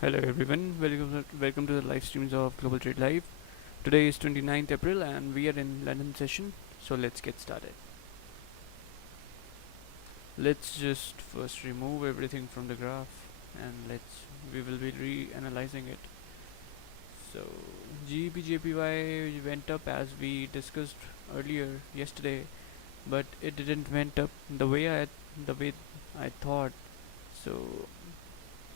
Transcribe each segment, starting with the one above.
Hello everyone, welcome to the live streams of Global Trade Live. Today is 29th April and we are in London session, so let's get started. Let's just first remove everything from the graph and we will be re-analyzing it. So GBJPY went up as we discussed earlier yesterday, but it didn't went up the way I thought. So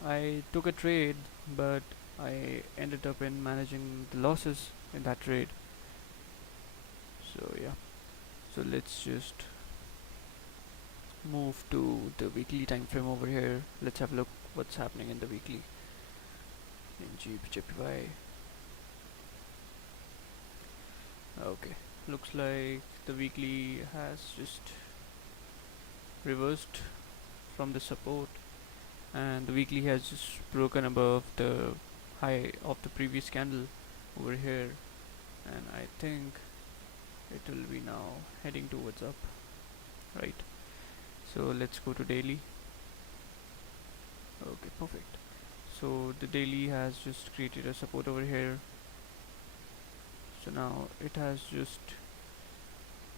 I took a trade, but I ended up in managing the losses in that trade. So yeah, so let's just move to the weekly time frame over here. Let's have a look what's happening in the weekly in GBJPY. Okay, looks like the weekly has just reversed from the support, and the weekly has just broken above the high of the previous candle over here, and I think it will be now heading towards up, right? So let's go to daily. Okay, perfect. So the daily has just created a support over here. So now it has just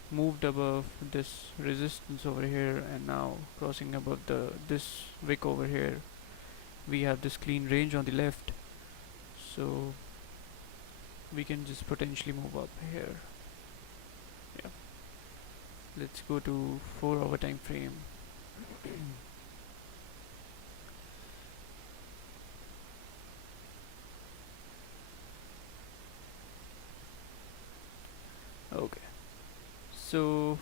moved above this resistance over here, and now crossing above the this wick over here. We have this clean range on the left, so we can just potentially move up here. Yeah. Let's go to 4 hour time frame. Okay. So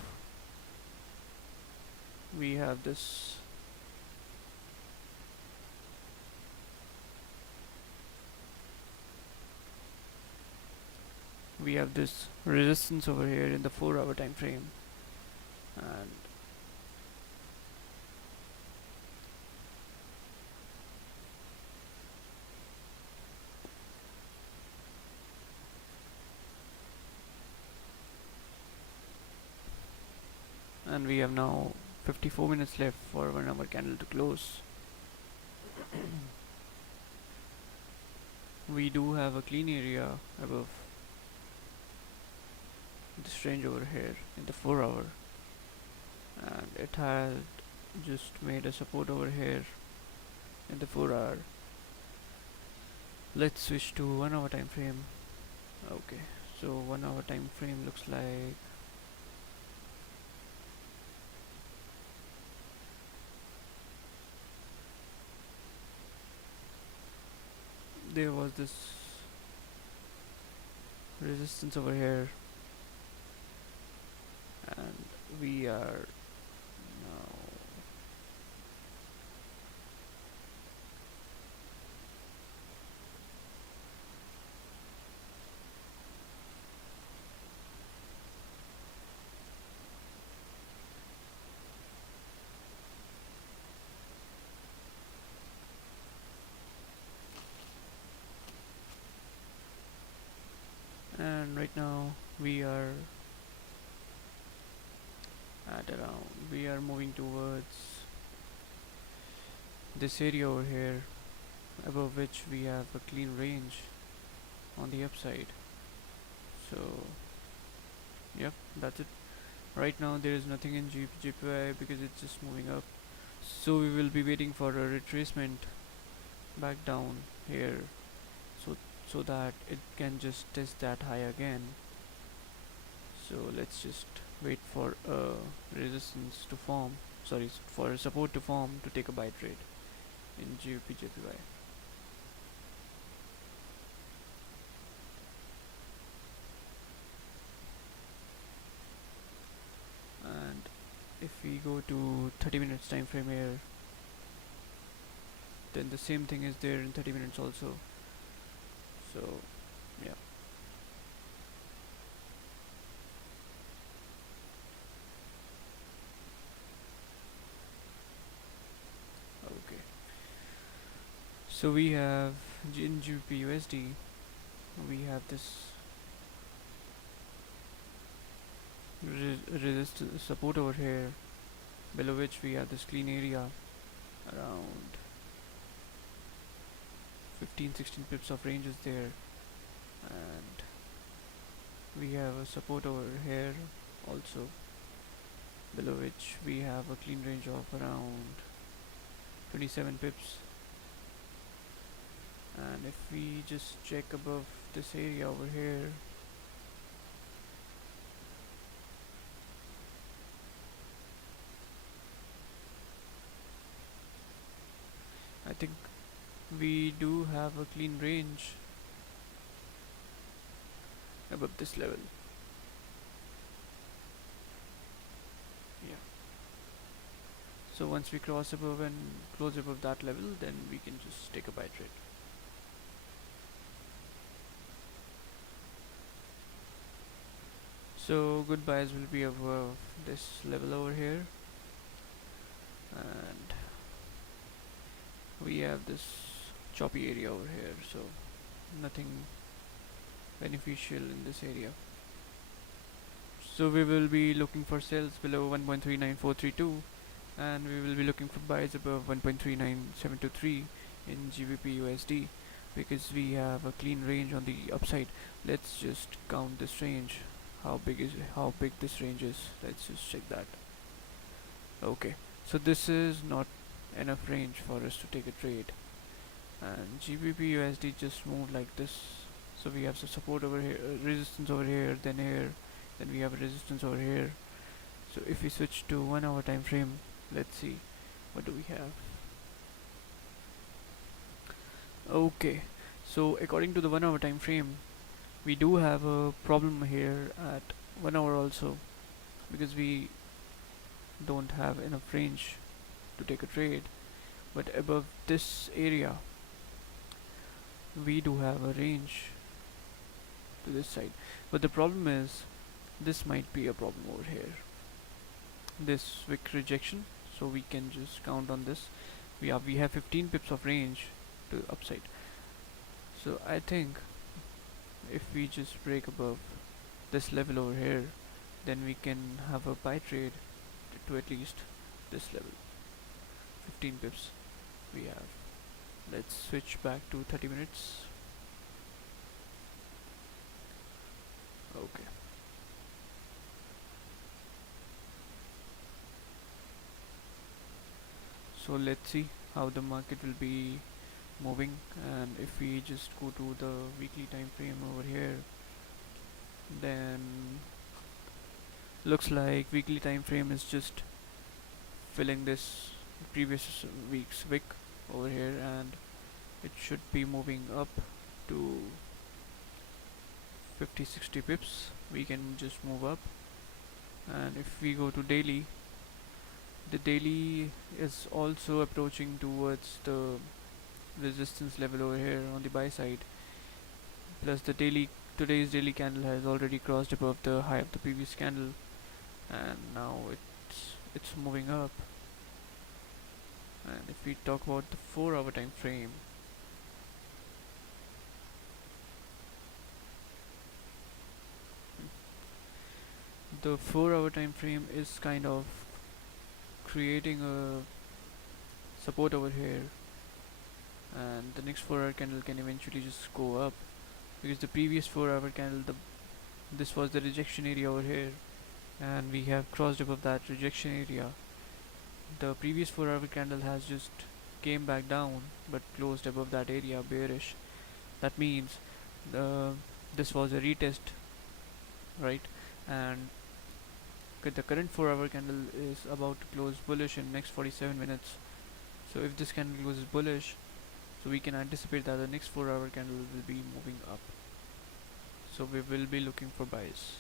we have this resistance over here in the 4 hour time frame, and we have now 54 minutes left for 1 hour candle to close. We do have a clean area above this range over here in the 4 hour, and it had just made a support over here in the 4 hour. Let's switch to 1 hour time frame. Okay, so 1 hour time frame looks like there was this resistance over here, and we are now and right now we are we are moving towards this area over here, above which we have a clean range on the upside. So yep, that's it. Right now there is nothing in GPY because it's just moving up, so we will be waiting for a retracement back down here, so that it can just test that high again. So let's just wait for a resistance to form, sorry, for a support to form to take a buy trade in GBJPY. And if we go to 30 minutes time frame here, then the same thing is there in 30 minutes also. So yeah, okay. So we have in GBP we have this resist support over here, below which we have this clean area around 15-16 pips of range is there, and we have a support over here also, below which we have a clean range of around 27 pips. And if we just check above this area over here, I think we do have a clean range above this level. Yeah. So once we cross above and close above that level, then we can just take a buy trade. So good buys will be above this level over here, and we have this choppy area over here, so nothing beneficial in this area. So we will be looking for sales below 1.39432, and we will be looking for buys above 1.39723 in GBP USD, because we have a clean range on the upside. Let's just count this range. How big this range is? Let's just check that. Okay, so this is not enough range for us to take a trade, and GBP USD just moved like this. So we have some support over here, resistance over here, then here, then we have a resistance over here. So if we switch to 1 hour time frame, let's see what do we have. Okay, so according to the 1 hour time frame, we do have a problem here at 1 hour also, because we don't have enough range to take a trade. But above this area, we do have a range to this side. But the problem is, this might be a problem over here, this wick rejection. So we can just count on this. We have 15 pips of range to the upside. So I think if we just break above this level over here, then we can have a buy trade to at least this level. 15 pips we have. Let's switch back to 30 minutes. Okay. So let's see how the market will be moving, and if we just go to the weekly time frame over here, then looks like weekly time frame is just filling this previous week's wick over here, and it should be moving up to 50-60 pips. We can just move up. And if we go to daily, the daily is also approaching towards the resistance level over here on the buy side. Plus the today's daily candle has already crossed above the high of the previous candle, and now it's moving up. And if we talk about the 4 hour time frame, the 4 hour time frame is kind of creating a support over here, and the next 4 hour candle can eventually just go up, because the previous 4 hour candle, this was the rejection area over here, and we have crossed above that rejection area. The previous 4 hour candle has just came back down but closed above that area bearish. That means this was a retest, right? And the current 4 hour candle is about to close bullish in next 47 minutes. So if this candle closes bullish, so we can anticipate that the next 4 hour candle will be moving up. So we will be looking for buys.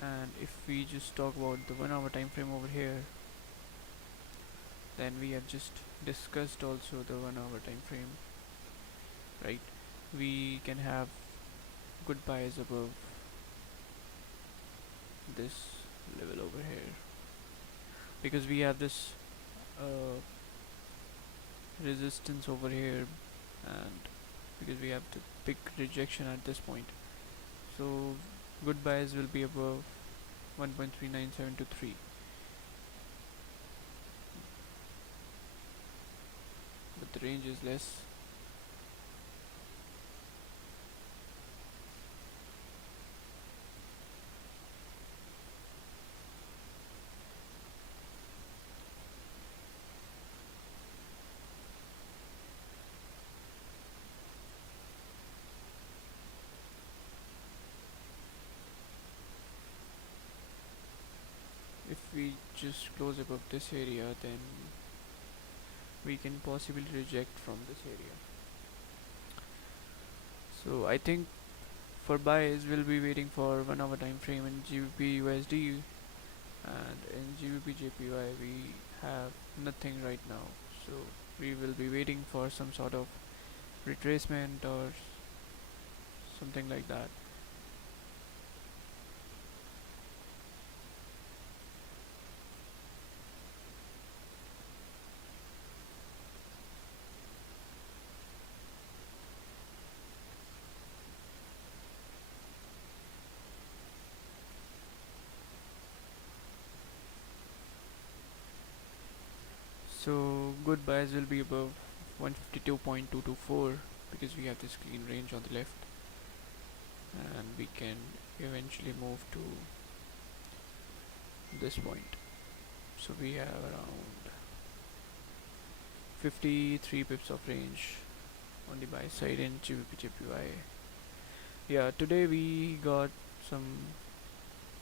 And if we just talk about the 1 hour time frame over here, then we have just discussed also the 1 hour time frame, right? We can have good buys above this level over here, because we have this resistance over here, and because we have the big rejection at this point. So good buys will be above 1.39723, but the range is less. we just close above this area, then we can possibly reject from this area. So I think for buys we'll be waiting for 1 hour time frame in GBP USD, and in GBP JPY we have nothing right now. So we will be waiting for some sort of retracement or something like that. So good buys will be above 152.224 because we have this clean range on the left, and we can eventually move to this point. So we have around 53 pips of range on the buy side in GBP JPY. Yeah, today we got some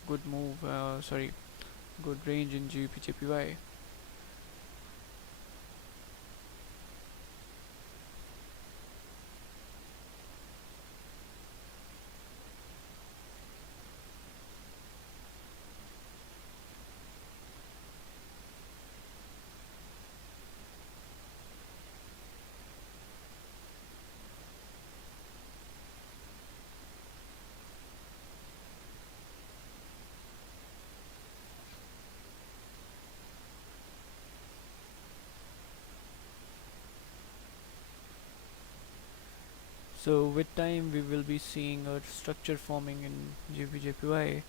good move, good range in GBP JPY. So with time we will be seeing a structure forming in GBP JPY,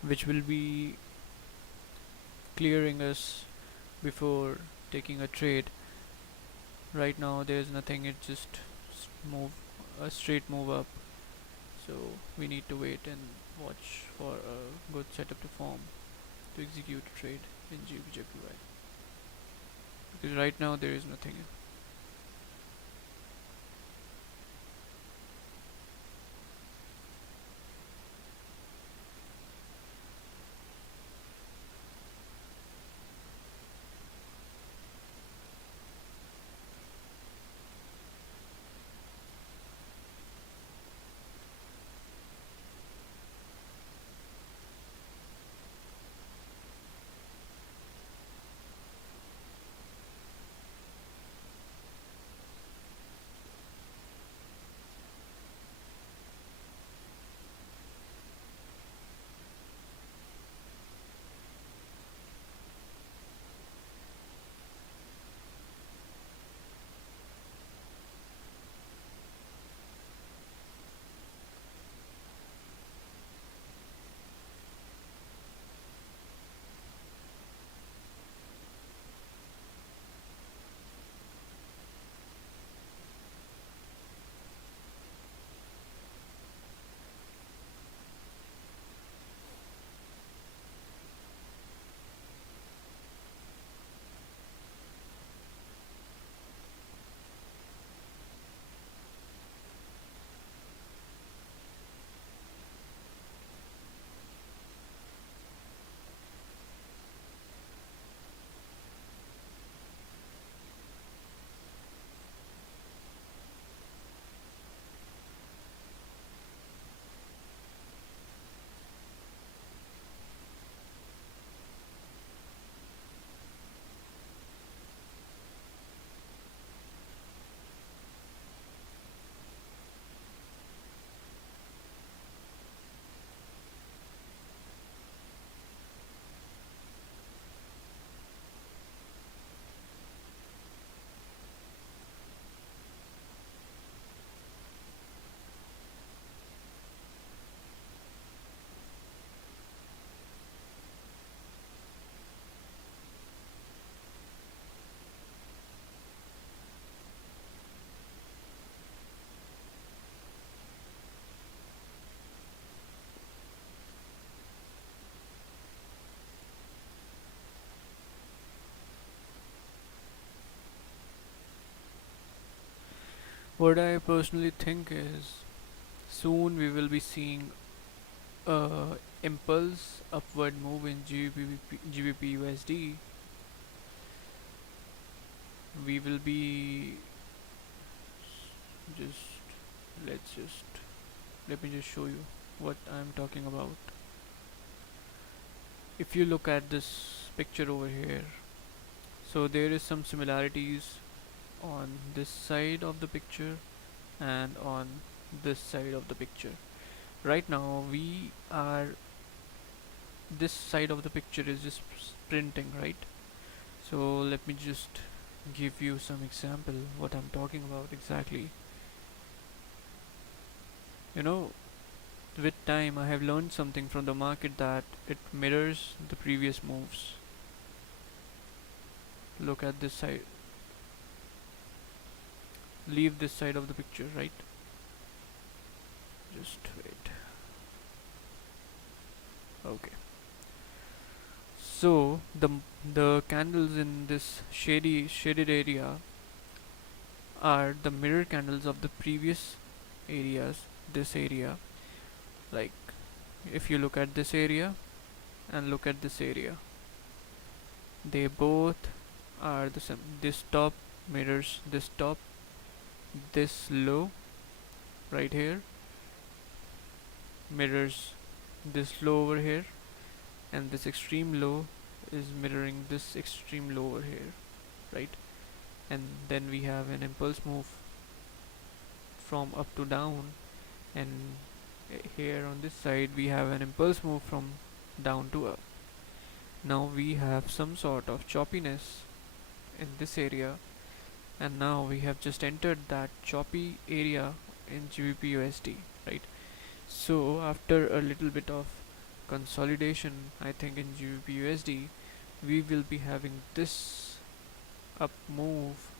which will be clearing us before taking a trade. Right now there's nothing, it just move a straight move up. So we need to wait and watch for a good setup to form to execute a trade in GBP JPY. Because right now there is nothing. What I personally think is soon we will be seeing impulse upward move in GBP USD, we will be just let's just let me just show you what I'm talking about. If you look at this picture over here, so there is some similarities on this side of the picture and on this side of the picture. Right now we are, this side of the picture is just sprinting, right? So let me just give you some example what I'm talking about exactly. You know, with time I have learned something from the market, that it mirrors the previous moves. Look at this side, leave this side of the picture, right? Just wait. Okay. So the candles in this shaded area are the mirror candles of the previous areas. This area, like if you look at this area and look at this area, they both are the same. This top mirrors this top, this low right here mirrors this low over here, and this extreme low is mirroring this extreme low over here, right? And then we have an impulse move from up to down, and here on this side we have an impulse move from down to up. Now we have some sort of choppiness in this area, and now we have just entered that choppy area in GBP USD, right? So after a little bit of consolidation, I think in GBP USD we will be having this up move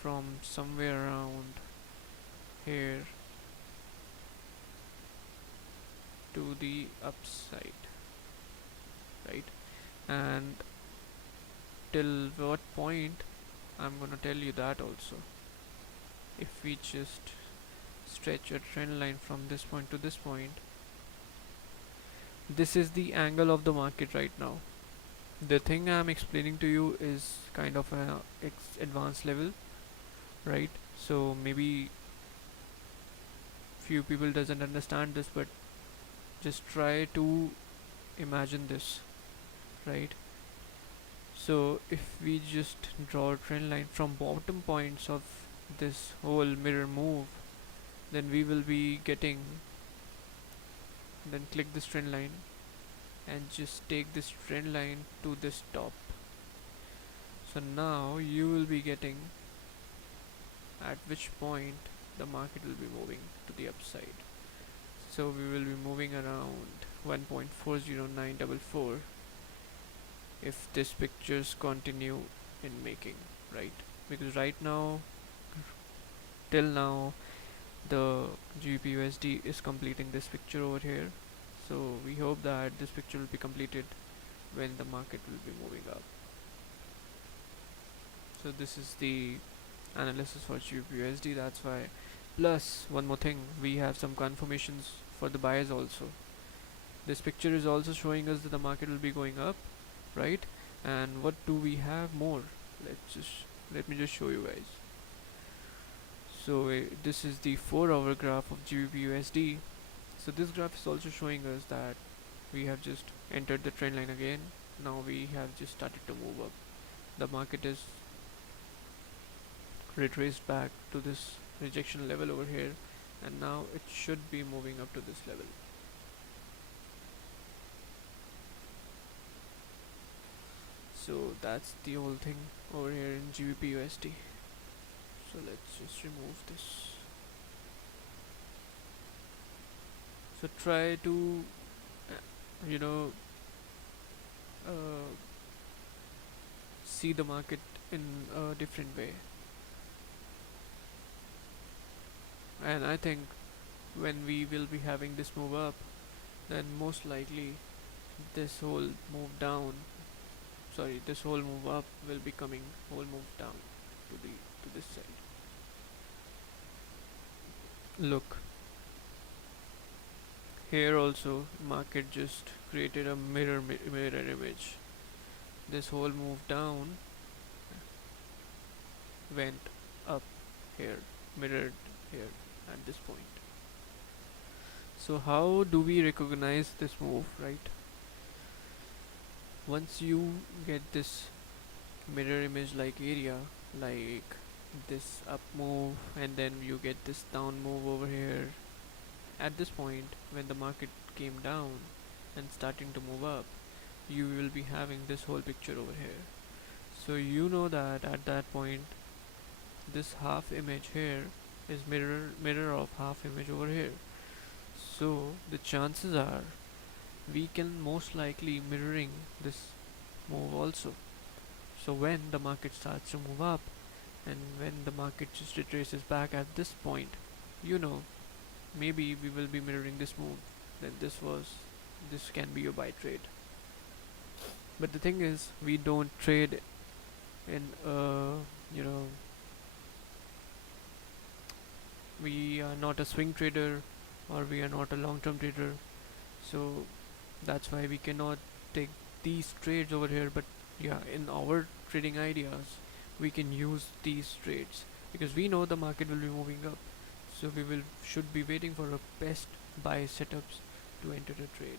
from somewhere around here to the upside, right? And till what point, I'm gonna tell you that also. If we just stretch a trend line from this point to this point, this is the angle of the market right now. The thing I'm explaining to you is kind of a advanced level, right? So maybe few people doesn't understand this, but just try to imagine this, right? So if we just draw a trend line from bottom points of this whole mirror move, then we will be getting, then click this trend line and just take this trend line to this top. So now you will be getting at which point the market will be moving to the upside. So we will be moving around 1.40944 if this pictures continue in making, right? Because right now, till now, the GBPUSD is completing this picture over here. So we hope that this picture will be completed when the market will be moving up. So this is the analysis for GBPUSD. That's why. Plus one more thing, we have some confirmations for the buyers also. This picture is also showing us that the market will be going up, right? And what do we have more? Let me just show you guys. So this is the 4-hour graph of GBPUSD. So this graph is also showing us that we have just entered the trend line again. Now we have just started to move up. The market is retraced back to this rejection level over here, and now it should be moving up to this level. So that's the whole thing over here in GBPUSD. So let's just remove this. So try to you know see the market in a different way. And I think when we will be having this move up, then most likely this whole move down, this whole move up will be coming whole move down to this side. Look, Here also market just created a mirror image. This whole move down went up here, mirrored here at this point. So how do we recognize this move, right? Once you get this mirror image like area, like this up move, and then you get this down move over here, at this point when the market came down and starting to move up, you will be having this whole picture over here. So you know that at that point this half image here is mirror of half image over here. So the chances are we can most likely mirroring this move also. So when the market starts to move up and when the market just retraces back at this point, you know, maybe we will be mirroring this move. Then this can be a buy trade. But the thing is, we don't trade in you know, we are not a swing trader or we are not a long-term trader. So that's why we cannot take these trades over here. But yeah, in our trading ideas, we can use these trades because we know the market will be moving up. So we will should be waiting for a best buy setups to enter a trade.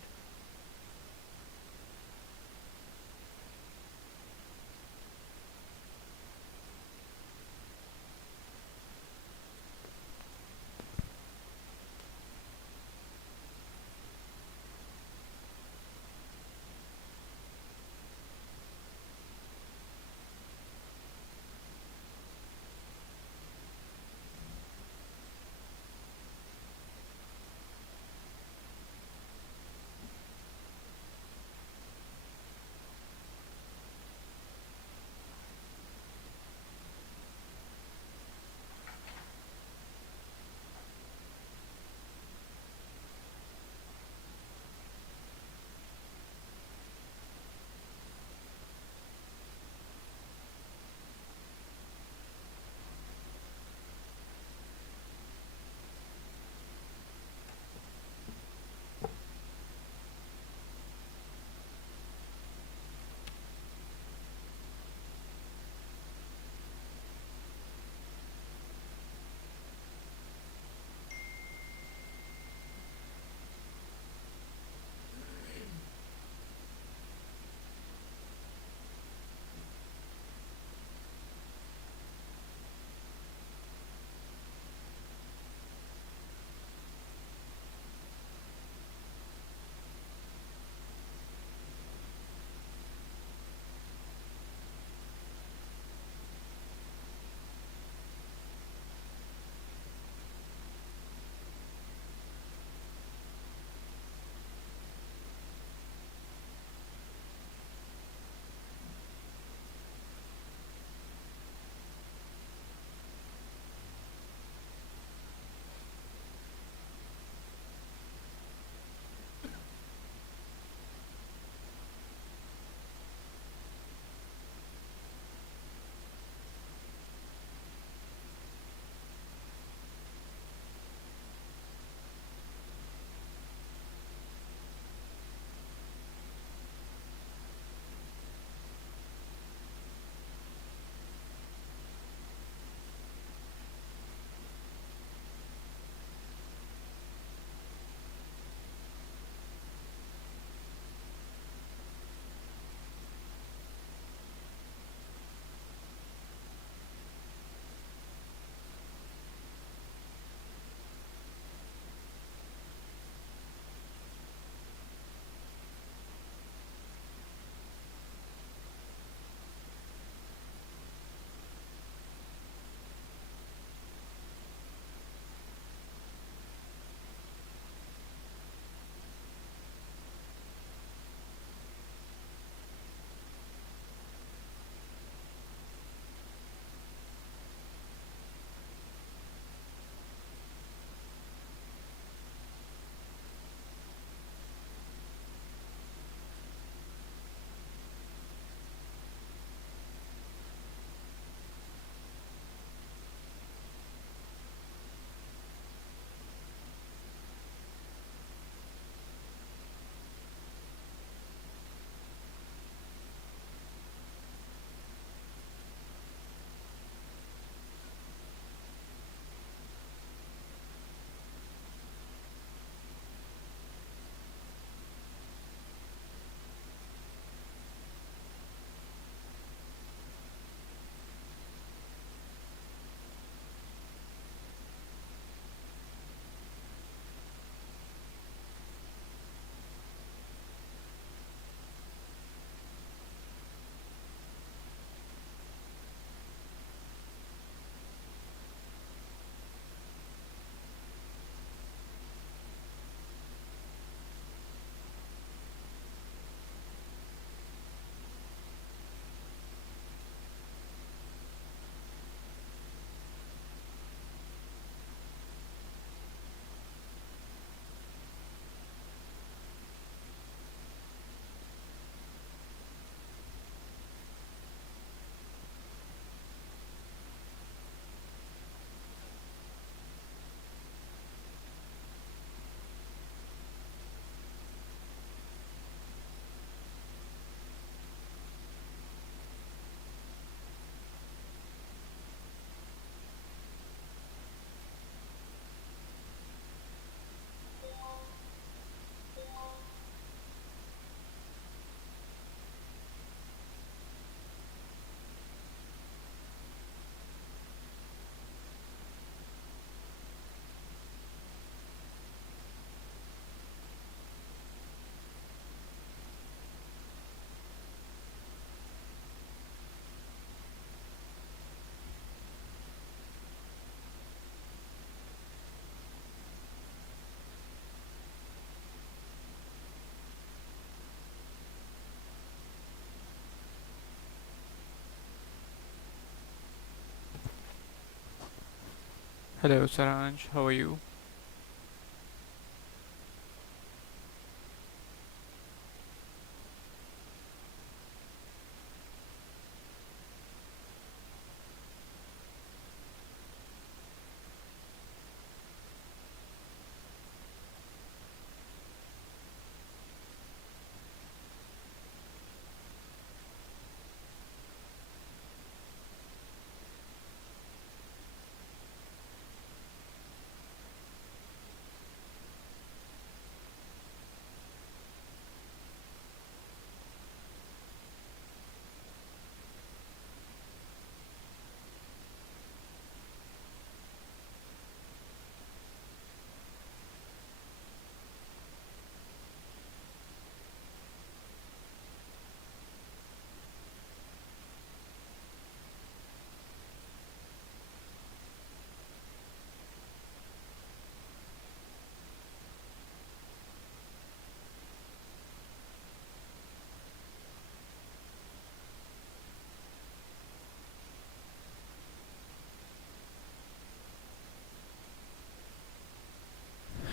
Hello, Saranj. How are you?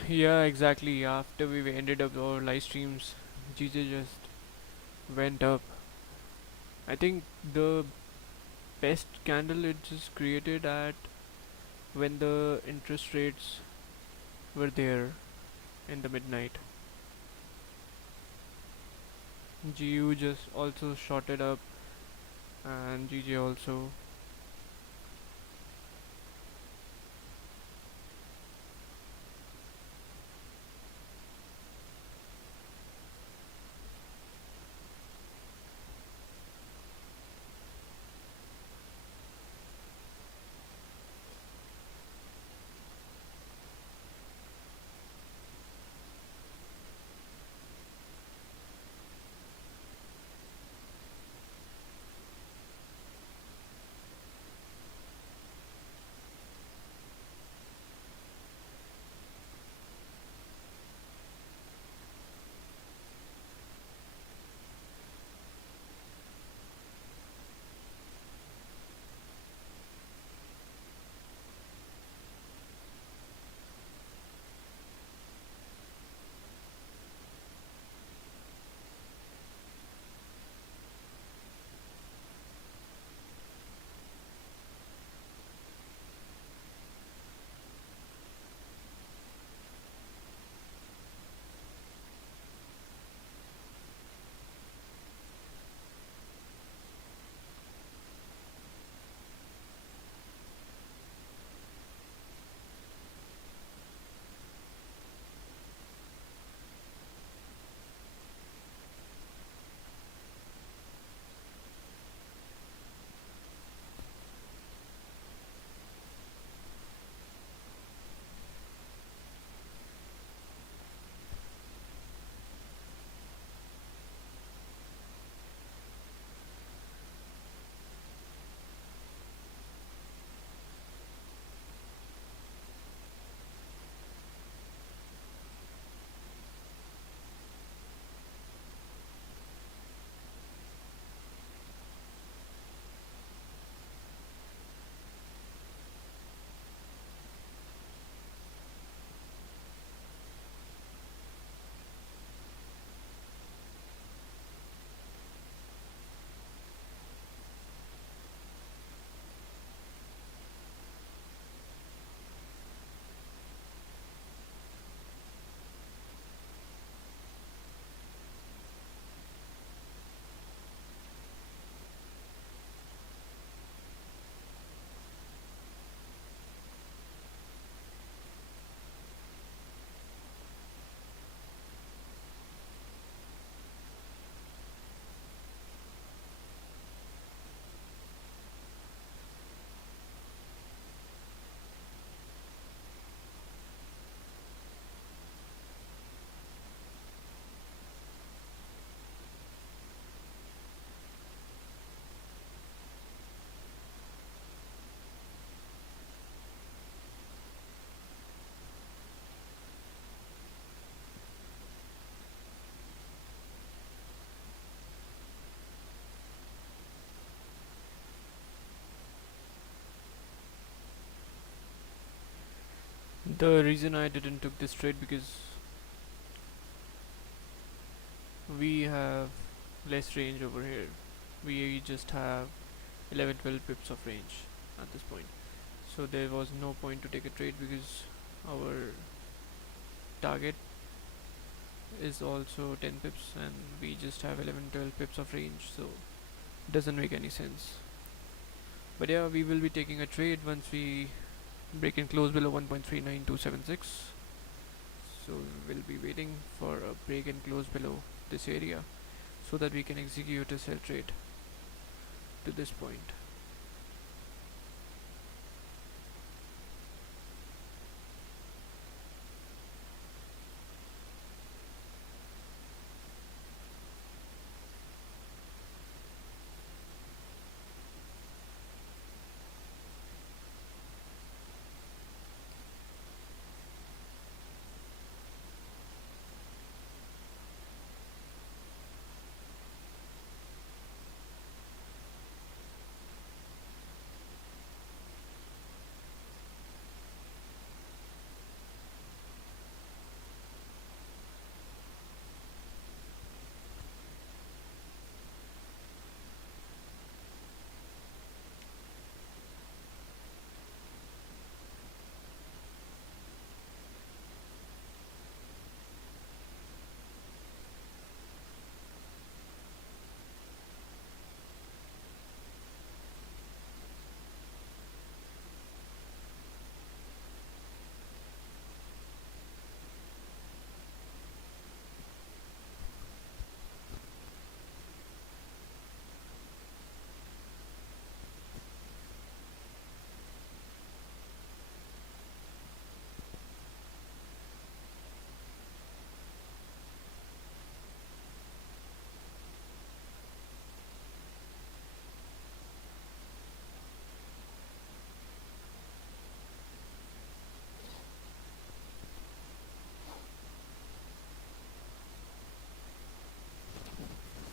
Yeah, exactly. After we ended up our live streams, GJ just went up. I think the best candle it just created at when the interest rates were there in the midnight. GU just also shorted up, and GJ also. The reason I didn't took this trade because we have less range over here. We just have 11-12 pips of range at this point, so there was no point to take a trade because our target is also 10 pips and we just have 11-12 pips of range, so doesn't make any sense. But yeah, we will be taking a trade once we break and close below 1.39276. So we will be waiting for a break and close below this area so that we can execute a sell trade to this point.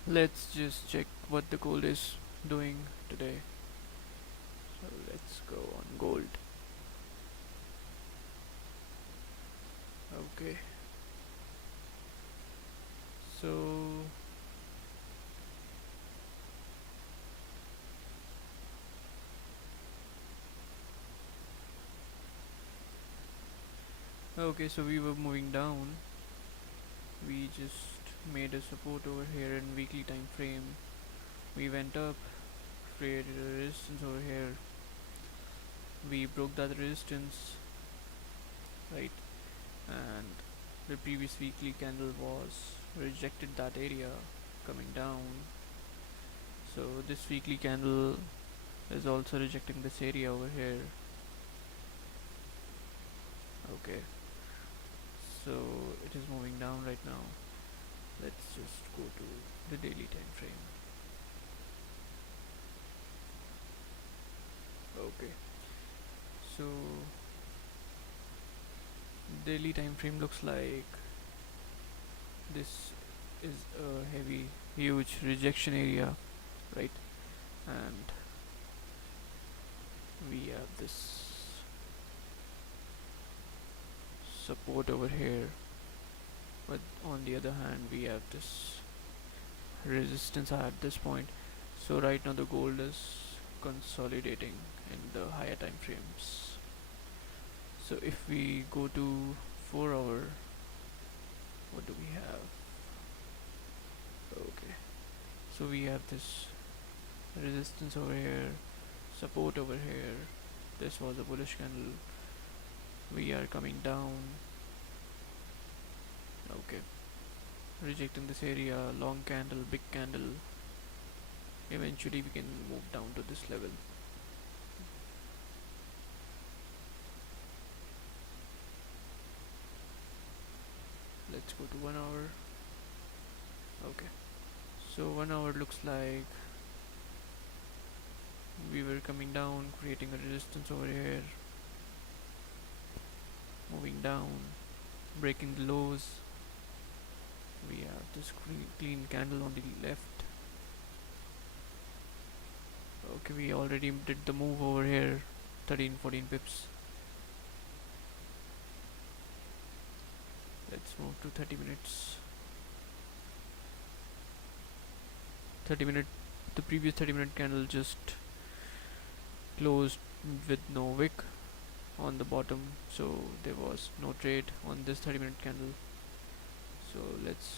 Let's just check what the gold is doing today. So let's go on gold. Okay. So okay, so we were moving down. We just made a support over here in weekly time frame. We went up, created a resistance over here. We broke that resistance, right? And the previous weekly candle was rejected that area coming down. So this weekly candle is also rejecting this area over here. Okay, so it is moving down right now. Let's just go to the daily time frame. Okay, so daily time frame looks like this is a heavy, huge rejection area, right? And we have this support over here, but on the other hand we have this resistance at this point. So right now the gold is consolidating in the higher time frames. So if we go to 4 hour, what do we have? Okay, so we have this resistance over here, support over here. This was a bullish candle. We are coming down. Okay, rejecting this area, long candle, big candle. Eventually we can move down to this level. Let's go to 1 hour. Okay, so 1 hour looks like we were coming down, creating a resistance over here, moving down, breaking the lows. We have this clean candle on the left. Okay, we already did the move over here, 13-14 pips. let's move to 30 minutes. 30 minute, the previous 30-minute candle just closed with no wick on the bottom, so there was no trade on this 30-minute candle. So let's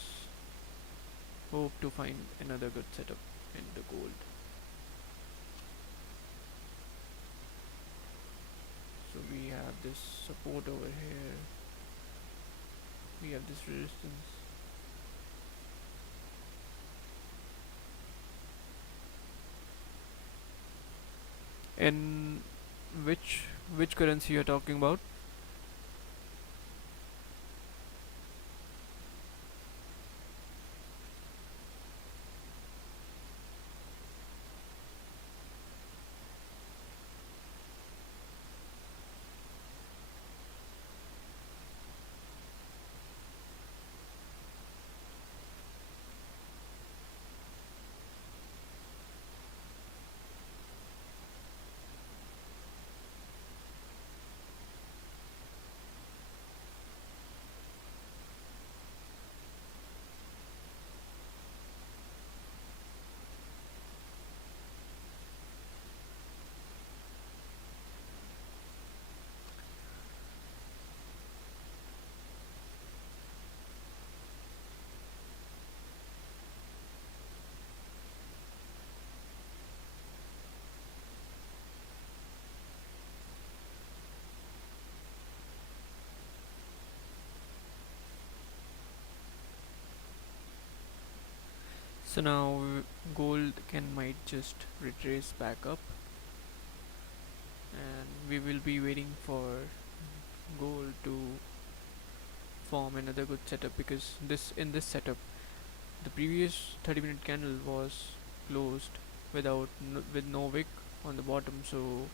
hope to find another good setup in the gold. So we have this support over here, we have this resistance. In which currency you're talking about? So now gold can might just retrace back up, and we will be waiting for gold to form another good setup, because this in this setup the previous 30-minute candle was closed with no wick on the bottom, so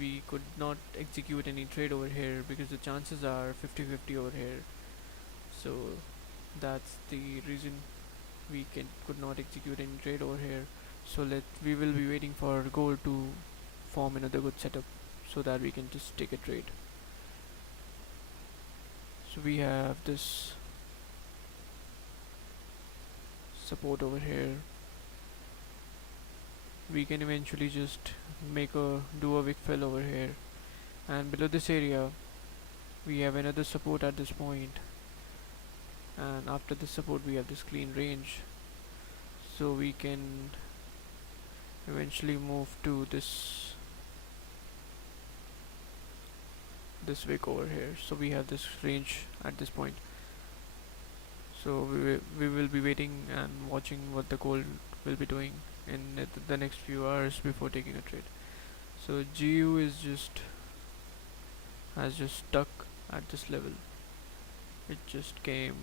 we could not execute any trade over here because the chances are 50-50 over here. So that's the reason we could not execute any trade over here. So we will be waiting for gold to form another good setup so that we can just take a trade. So we have this support over here. We can eventually just do a wick fill over here, and below this area we have another support at this point, and after this support we have this clean range, so we can eventually move to this wick over here. So we have this range at this point, so we will be waiting and watching what the gold will be doing in the next few hours before taking a trade. So GU has just stuck at this level. It just came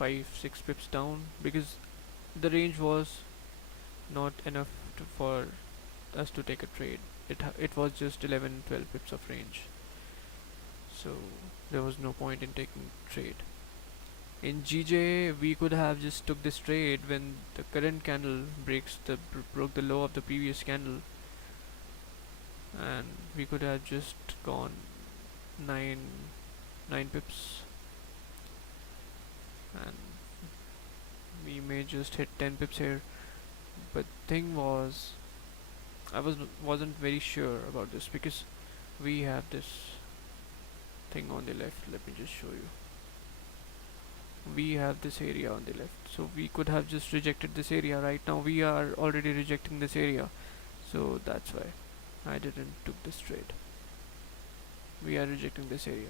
5-6 pips down because the range was not enough for us to take a trade. It was just 11-12 pips of range, so there was no point in taking trade. In GJ we could have just took this trade when the current candle broke the low of the previous candle, and we could have just gone 9 pips, and we may just hit 10 pips here. But thing was, wasn't very sure about this because we have this thing on the left. Let me just show you. We have this area on the left, so we could have just rejected this area. Right now we are already rejecting this area, so that's why I didn't took this trade. We are rejecting this area.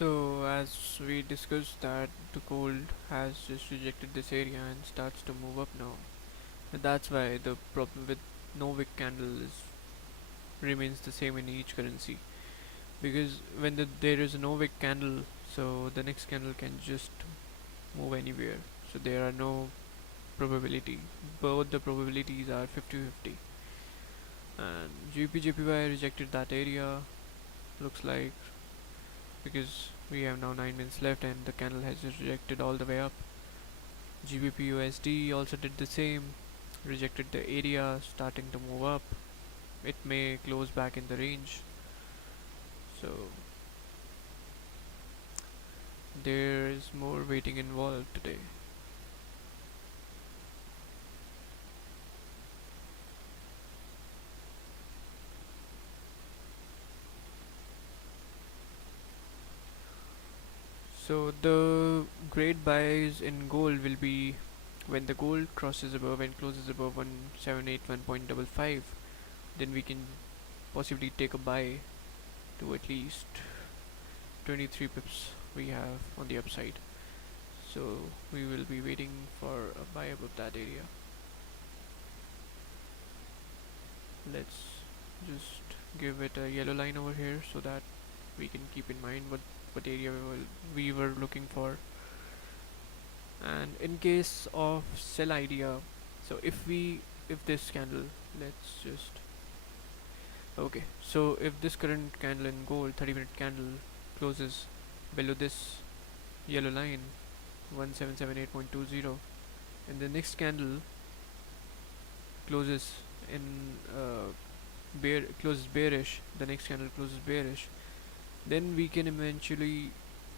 So as we discussed that the gold has just rejected this area and starts to move up now. And that's why the problem with no wick candle is remains the same in each currency, because when there is a no wick candle, so the next candle can just move anywhere, so there are no probability. Both the probabilities are 50-50, and GBPJPY rejected that area, looks like, because we have now 9 minutes left and the candle has just rejected all the way up. GBP also did the same, rejected the area, starting to move up. It may close back in the range, so there is more waiting involved today. So the great buys in gold will be when the gold crosses above and closes above 1781.55, then we can possibly take a buy to at least 23 pips we have on the upside. So we will be waiting for a buy above that area. Let's just give it a yellow line over here so that we can keep in mind what area we were looking for. And in case of sell idea, so if this candle, let's just, okay, so if this current candle in gold 30-minute candle closes below this yellow line 1778.20, and the next candle closes in closes bearish, the next candle closes bearish, then we can eventually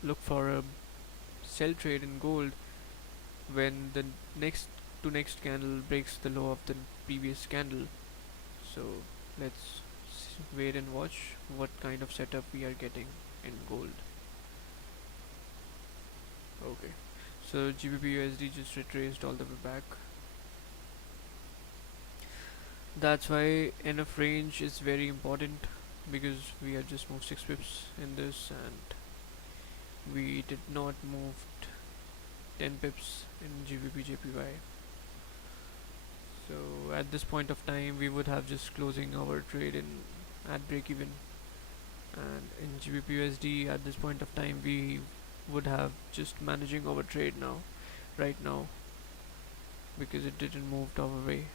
look for a sell trade in gold when the next candle breaks the low of the previous candle. So let's wait and watch what kind of setup we are getting in gold. Okay, so GBP just retraced all the way back. That's why enough range is very important, because we had just moved 6 pips in this and we did not move 10 pips in GBP So at this point of time we would have just closing our trade in at break even, and in GBP at this point of time we would have just managing our trade now, right now, because it didn't move our way.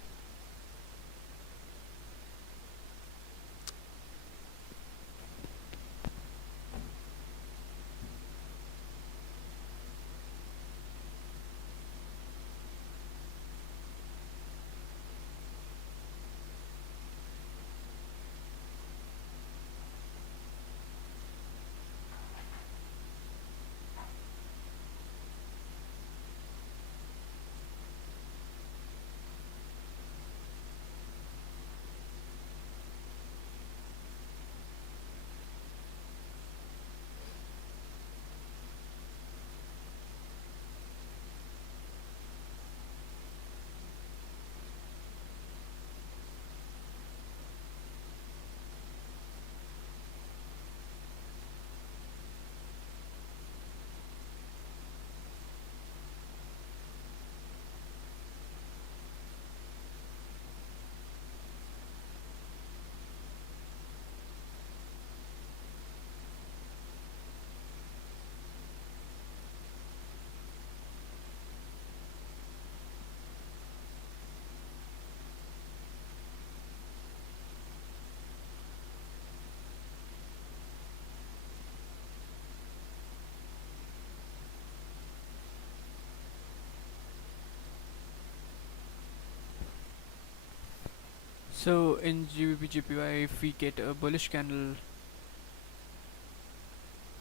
So in GBP if we get a bullish candle,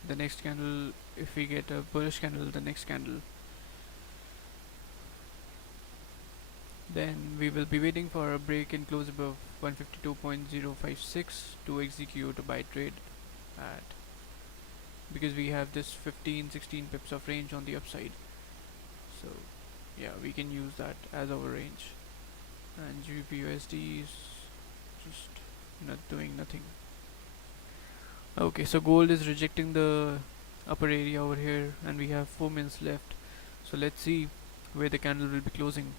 the next candle, if we get a bullish candle, the next candle, then we will be waiting for a break and close above 152.056 to execute a buy trade at, because we have this 15-16 pips of range on the upside. So yeah, we can use that as our range. And GBP is just not doing nothing. Okay, so gold is rejecting the upper area over here, and we have 4 minutes left. So let's see where the candle will be closing.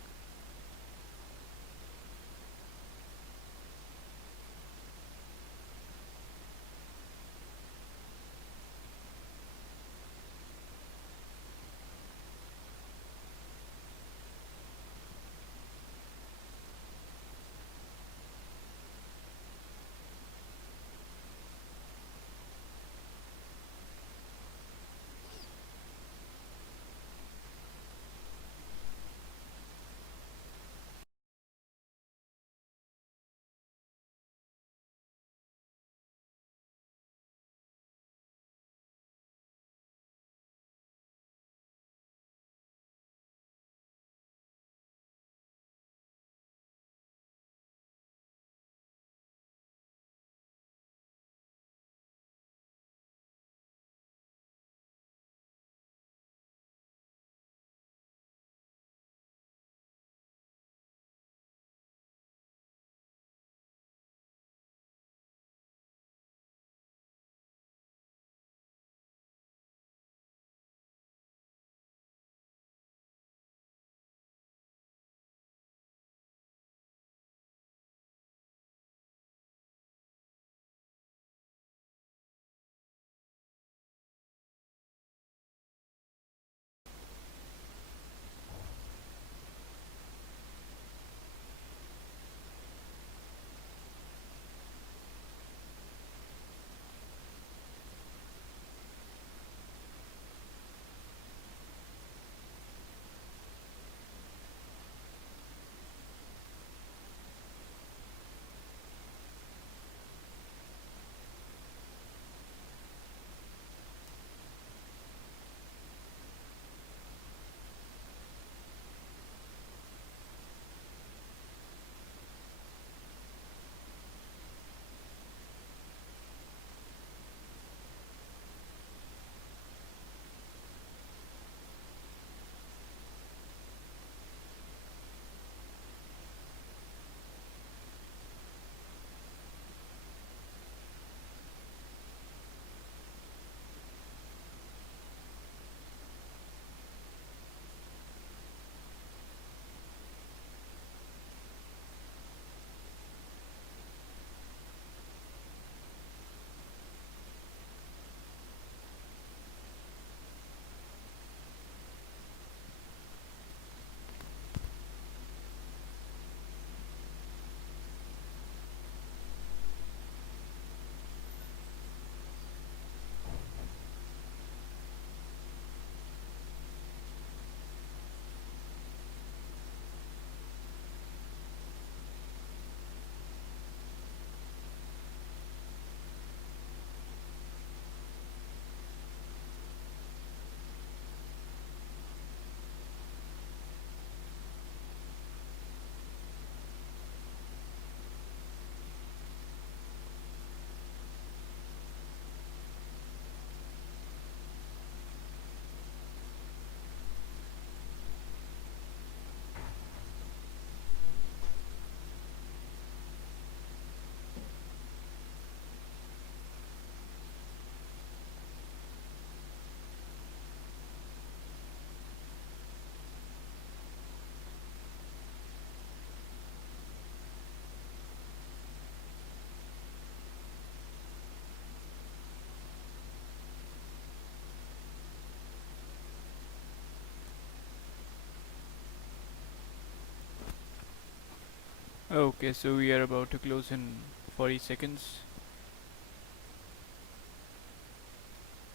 Okay, so we are about to close in 40 seconds.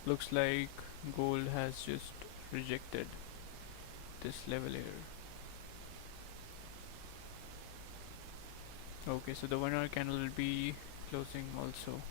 Looks like gold has just rejected this level here. Okay, so the 1 hour candle will be closing also.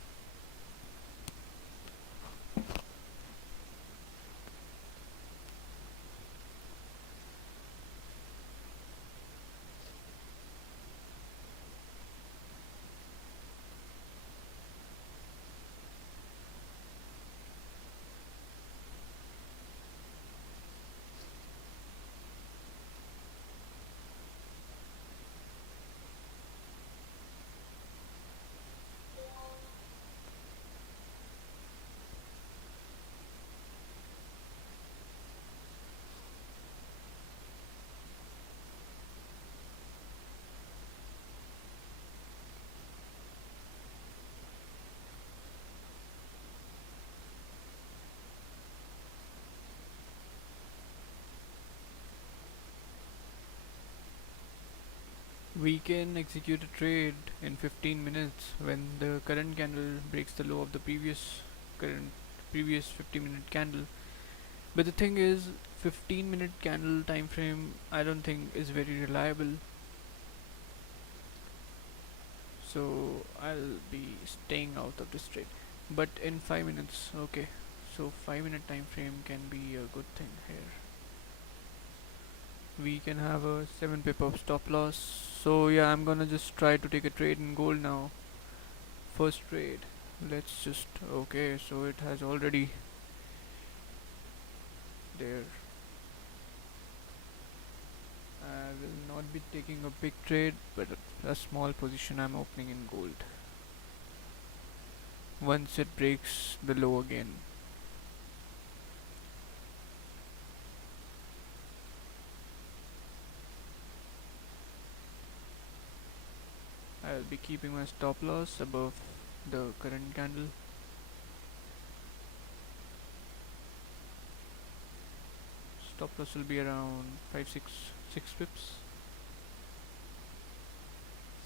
We can execute a trade in 15 minutes when the current candle breaks the low of the previous 50-minute candle. But the thing is, 15-minute candle time frame I don't think is very reliable. So I'll be staying out of this trade. But in 5 minutes, okay. So 5-minute time frame can be a good thing here. We can have a 7 pip of stop loss. So yeah, I'm gonna just try to take a trade in gold now. First trade. Let's just, okay, so it has already there. I will not be taking a big trade, but a small position I'm opening in gold. Once it breaks the low again. I'll be keeping my stop loss above the current candle. Stop loss will be around 6 pips.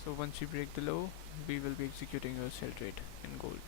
So once we break the low, we will be executing a sell trade in gold.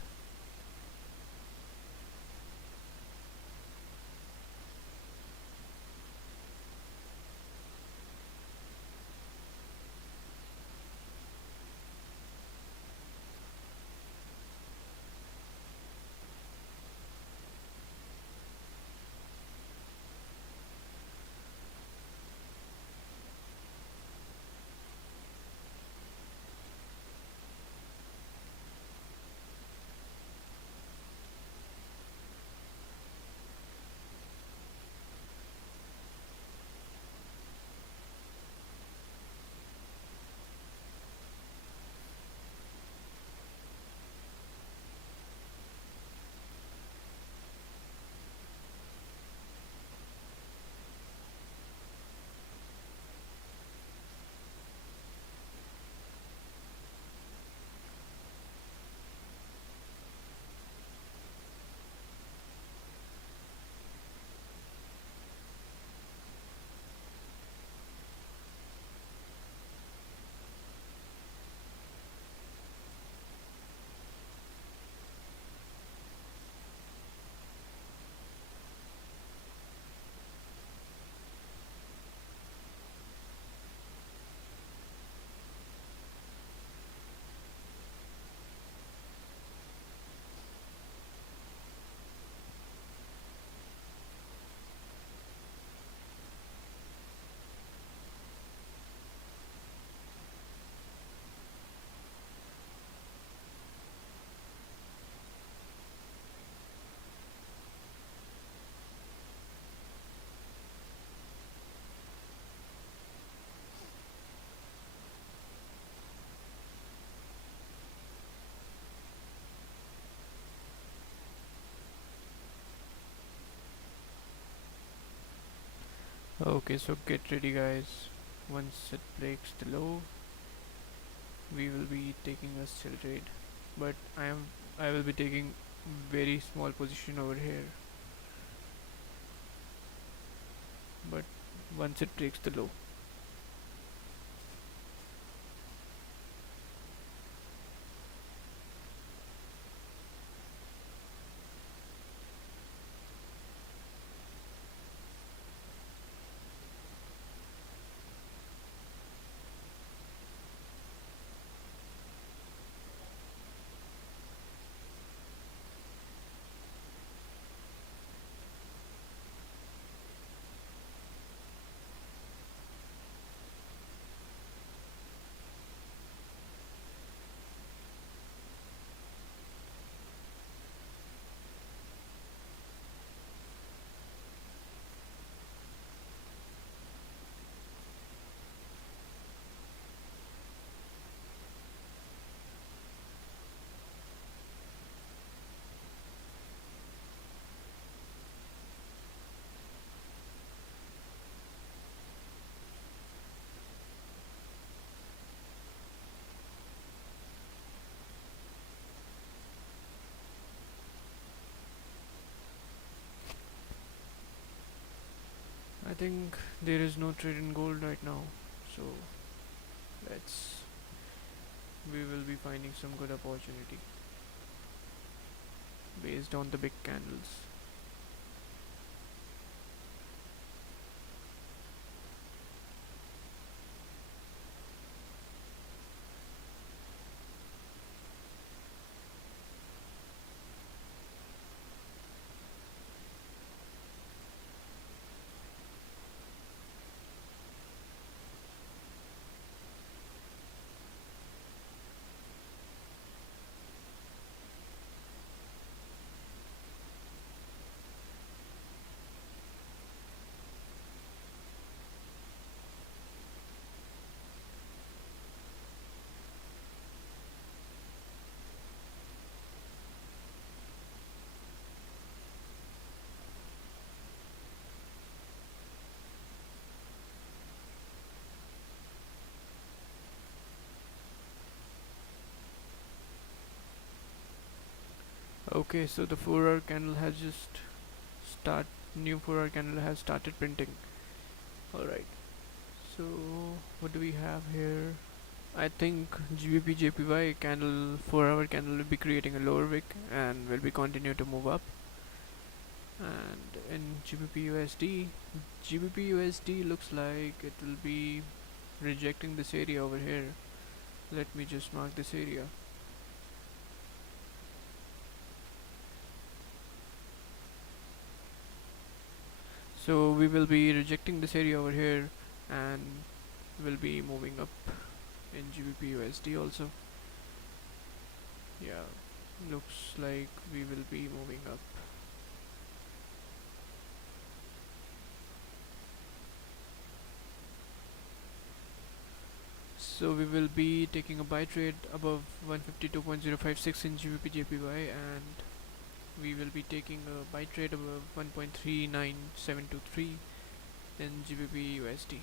Okay, so get ready guys. Once it breaks the low, we will be taking a sell trade. But I will be taking very small position over here. But once it breaks the low. I think there is no trade in gold right now. So let's we will be finding some good opportunity based on the big candles. Okay, so the 4 hour candle has just start new 4 hour candle has started printing. Alright, so what do we have here? I think GBP JPY candle 4 hour candle will be creating a lower wick and will be continue to move up. And in GBP USD looks like it will be rejecting this area over here. Let me just mark this area. So we will be rejecting this area over here and will be moving up in GBP USD also. Yeah, looks like we will be moving up. So we will be taking a buy trade above 152.056 in GBP JPY, and we will be taking a buy trade above 1.39723 in GBP USD.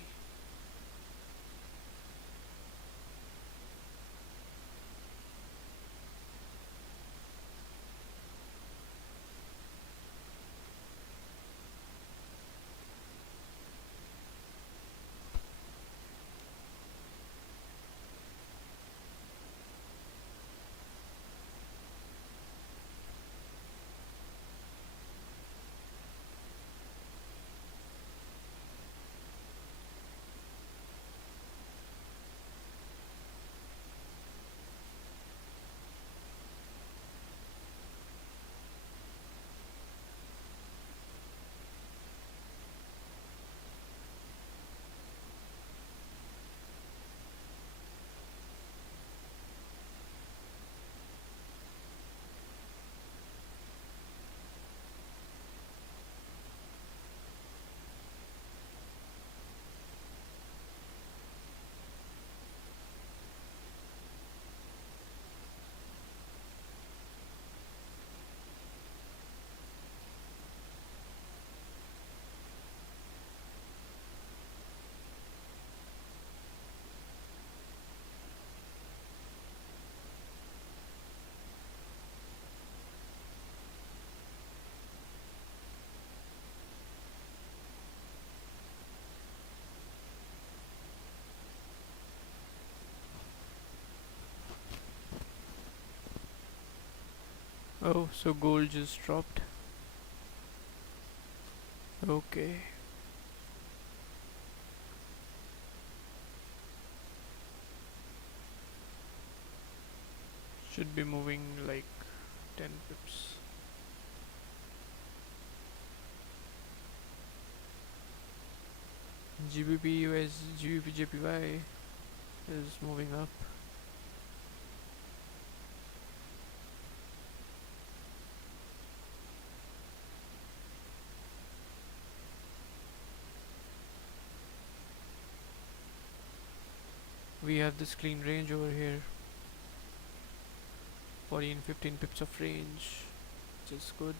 Oh, so gold just dropped. Okay. Should be moving like 10 pips. GBP JPY is moving up. We have this clean range over here, 14 15 pips of range, which is good.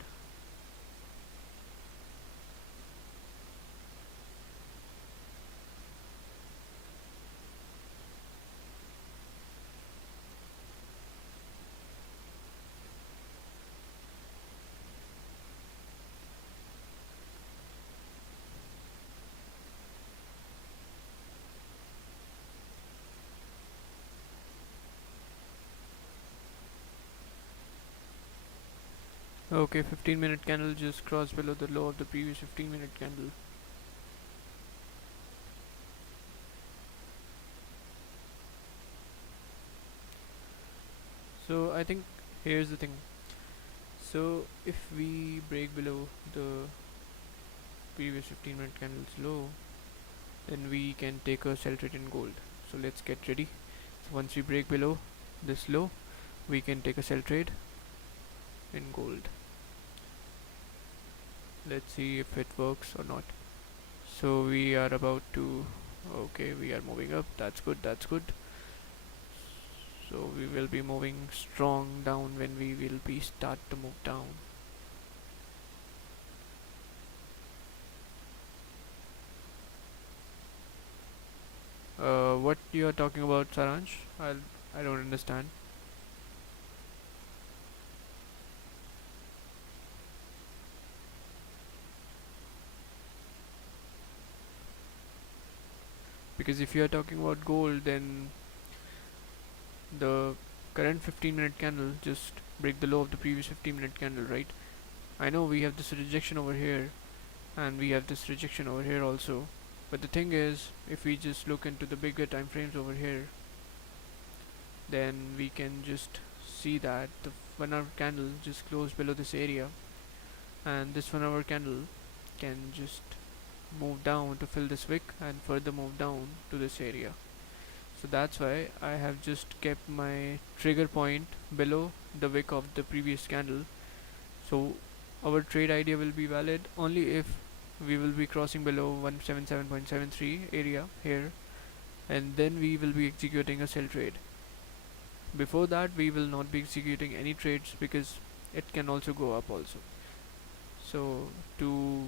Okay, 15-minute candle just crossed below the low of the previous 15-minute candle. So I think here's the thing. So if we break below the previous 15-minute candle's low, then we can take a sell trade in gold. So let's get ready. So once we break below this low, we can take a sell trade in gold. Let's see if it works or not. So we are about to, okay, we are moving up. That's good, that's good. So we will be moving strong down when we will be start to move down. What you are talking about, Saransh? I don't understand. Because if you are talking about gold, then the current 15-minute candle just break the low of the previous 15-minute candle, right? I know we have this rejection over here, and we have this rejection over here also. But the thing is, if we just look into the bigger time frames over here, then we can just see that the 1 hour candle just closed below this area, and this 1 hour candle can just move down to fill this wick and further move down to this area. So that's why I have just kept my trigger point below the wick of the previous candle. So our trade idea will be valid only if we will be crossing below 177.73 area here, and then we will be executing a sell trade. Before that we will not be executing any trades because it can also go up also. So to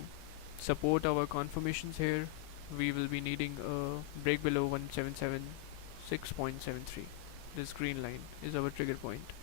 support our confirmations here, we will be needing a break below 177.6.73. This green line is our trigger point.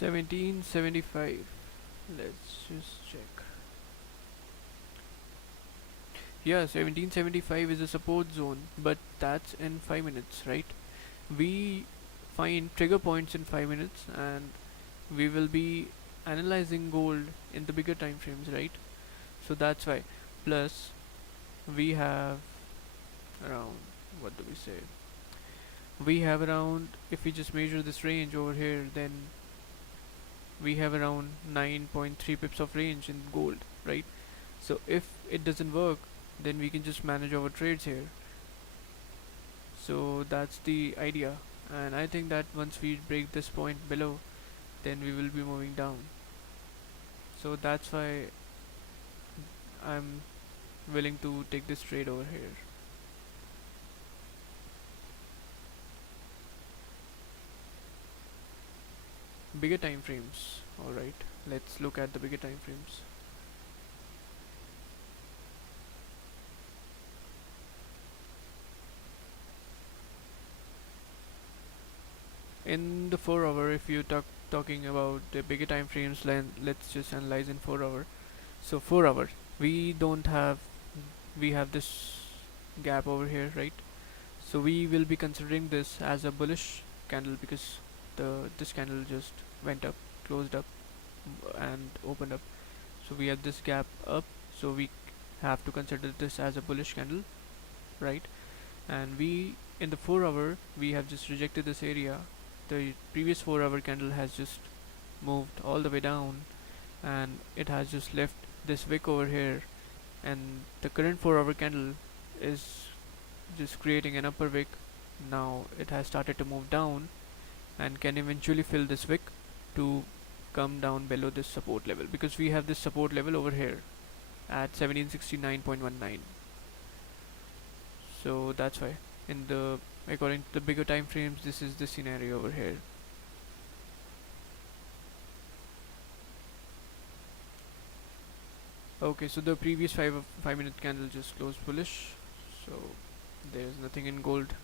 1775. Let's just check. Yeah, 1775 is a support zone, but that's in 5 minutes, right? We find trigger points in 5 minutes, and we will be analyzing gold in the bigger time frames, right? So that's why. Plus, we have around, what do we say? We have around, if we just measure this range over here, then we have around 9.3 pips of range in gold, right? So if it doesn't work, then we can just manage our trades here. So that's the idea, and I think that once we break this point below, then we will be moving down. So that's why I'm willing to take this trade over here. Bigger time frames. Alright, let's look at the bigger time frames. In the 4 hour, if you talking about the bigger time frames, then let's just analyze in 4 hour. So 4 hour, we don't have, we have this gap over here, right? So we will be considering this as a bullish candle because this candle just went up, closed up, and opened up. So we have this gap up, so we have to consider this as a bullish candle, right? And we, in the 4 hour, we have just rejected this area. The previous 4 hour candle has just moved all the way down, and it has just left this wick over here, and the current 4-hour candle is just creating an upper wick. Now it has started to move down and can eventually fill this wick to come down below this support level, because we have this support level over here at 1769.19. So that's why in the according to the bigger time frames, this is the scenario over here. Okay, so the previous 5 minute candle just closed bullish, so there's nothing in gold.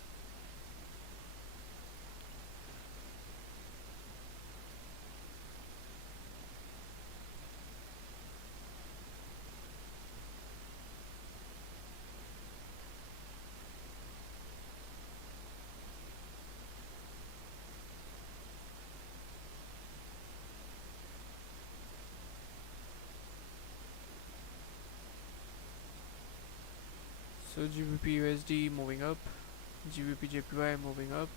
So GBP USD moving up, GBP JPY moving up.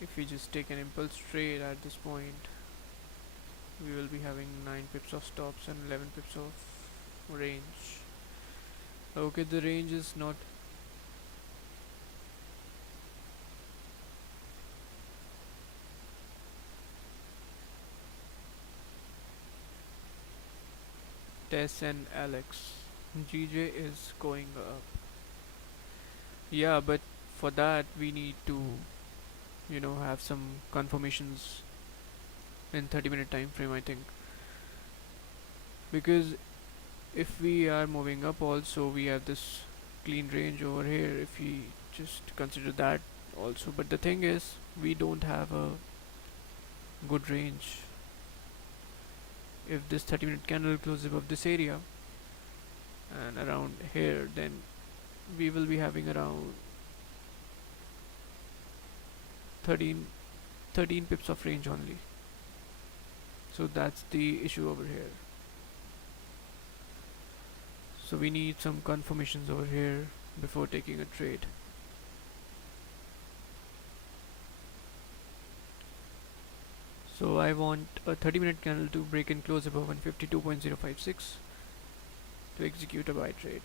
If we just take an impulse trade at this point, we will be having 9 pips of stops and 11 pips of range. Okay, the range is not Tess and Alex. GJ is going up. Yeah, but for that we need to, have some confirmations in 30-minute time frame, I think. Because if we are moving up also, we have this clean range over here, if we just consider that also. But the thing is, we don't have a good range. If this 30-minute candle closes above this area and around here, then we will be having around 13 13 pips of range only. So that's the issue over here. So we need some confirmations over here before taking a trade. So I want a 30-minute candle to break and close above 152.056 to execute a buy trade.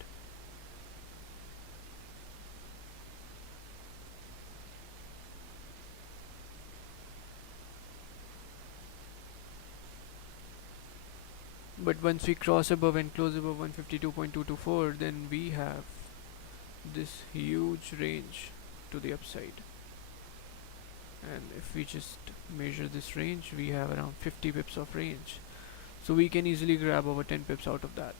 But once we cross above and close above 152.224, then we have this huge range to the upside. And if we just measure this range, we have around 50 pips of range. So we can easily grab over 10 pips out of that.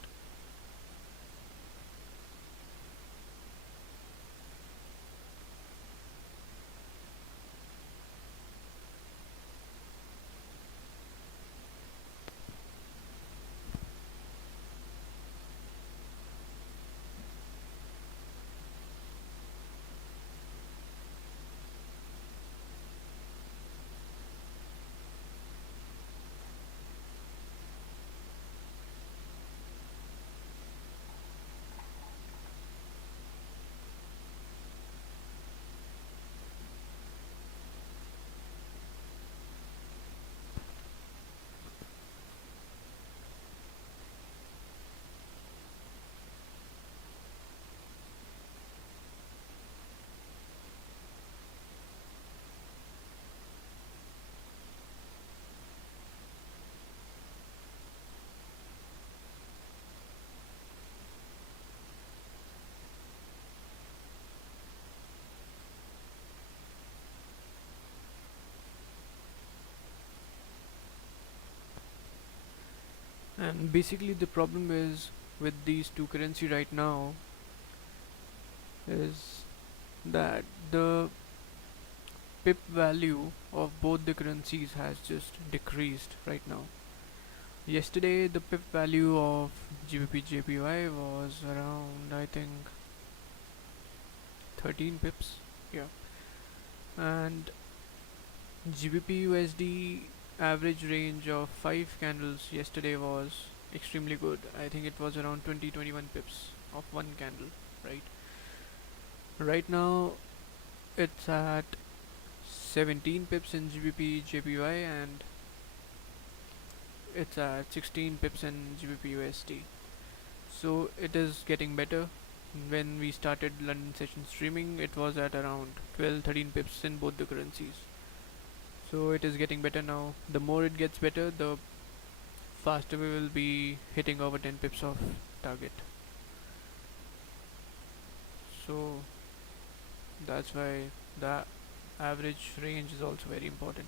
And basically the problem is with these two currency right now is that the pip value of both the currencies has just decreased right now. Yesterday the pip value of GBP JPY was around, I think, 13 pips. Yeah. And GBP USD average range of 5 candles yesterday was extremely good. I think it was around 20-21 pips of one candle, right? Right now it's at 17 pips in GBP JPY and it's at 16 pips in GBP USD. So it is getting better. When we started London session streaming, it was at around 12 13 pips in both the currencies. So it is getting better now. The more it gets better, the faster we will be hitting over 10 pips of target. So that's why the average range is also very important.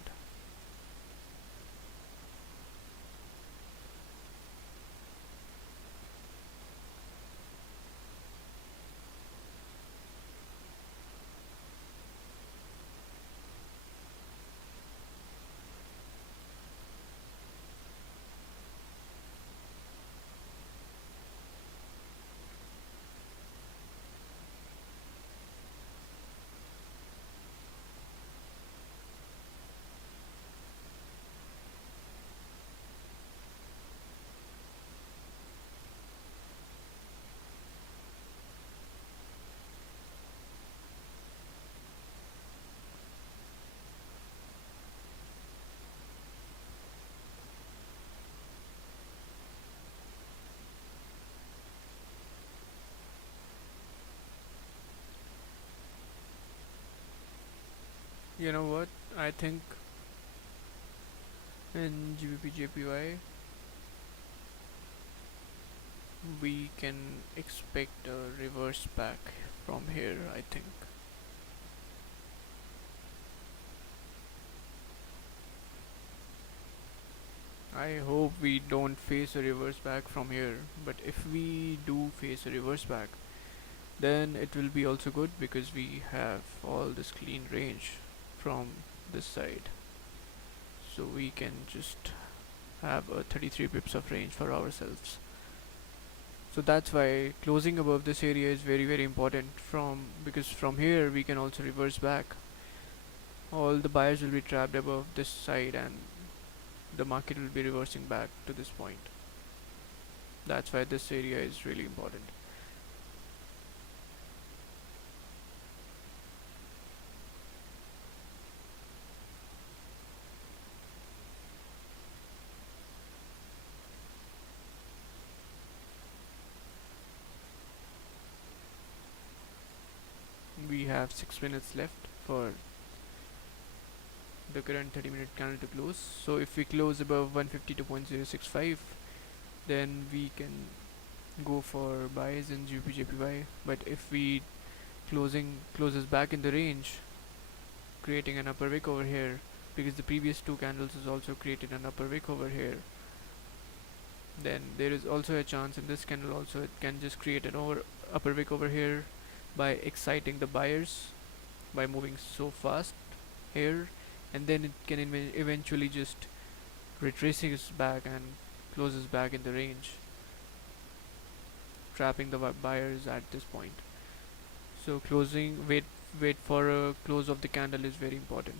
You know what? I think in GBP JPY we can expect a reverse back from here, I think. I hope we don't face a reverse back from here, but if we do face a reverse back, then it will be also good because we have all this clean range from this side. So we can just have a 33 pips of range for ourselves. So that's why closing above this area is very important, from because from here we can also reverse back. All the buyers will be trapped above this side and the market will be reversing back to this point. That's why this area is really important. We have 6 minutes left for the current 30-minute candle to close. So if we close above 152.065, then we can go for buys in GBP/JPY. But if we closes back in the range, creating an upper wick over here, because the previous two candles has also created an upper wick over here, then there is also a chance in this candle also it can just create an upper wick over here by exciting the buyers by moving so fast here, and then it can eventually just retraces back and closes back in the range, trapping the buyers at this point. So closing, wait for a close of the candle is very important.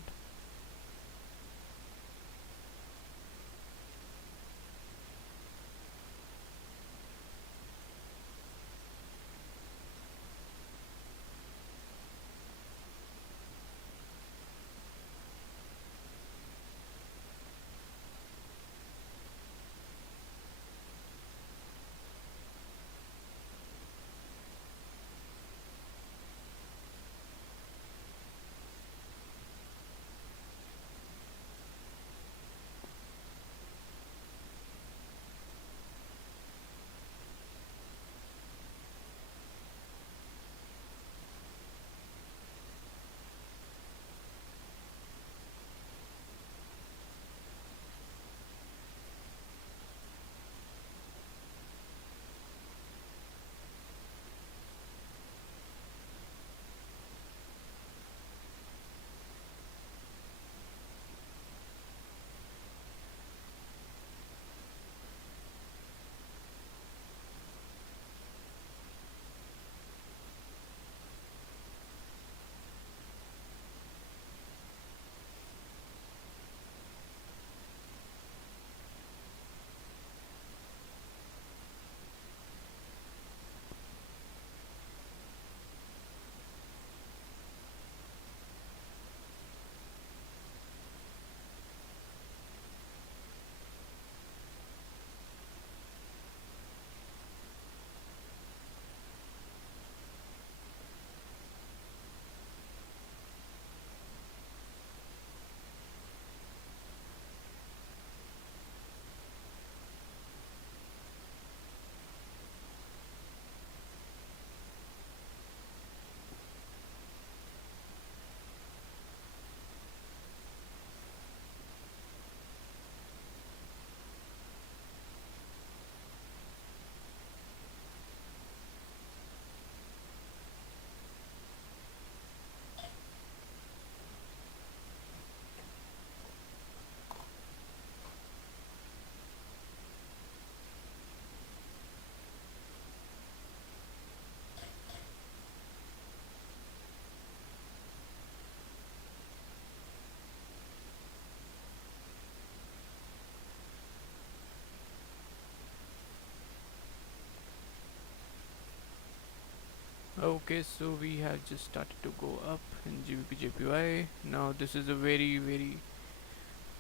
Okay, so we have just started to go up in GBP JPY. Now this is a very,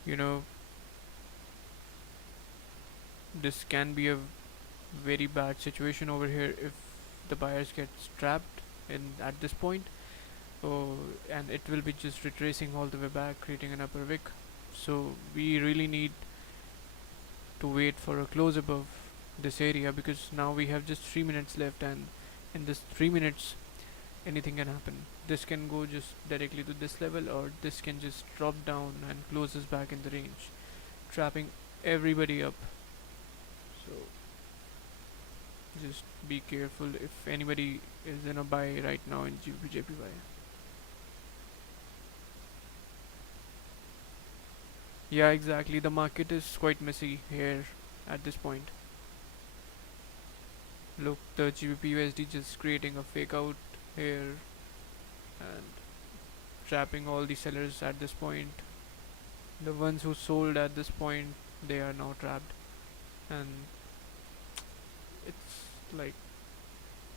you know, this can be a very bad situation over here if the buyers get trapped in at this point. Oh, and it will be just retracing all the way back, creating an upper wick. So we really need to wait for a close above this area, because now we have just 3 minutes left, and in this 3 minutes anything can happen. This can go just directly to this level, or this can just drop down and close us back in the range, trapping everybody up. So just be careful if anybody is in a buy right now in GBP. Yeah, exactly. The market is quite messy here at this point. Look, the GBP USD just creating a fake out here and trapping all the sellers at this point. The ones who sold at this point, they are now trapped, and it's like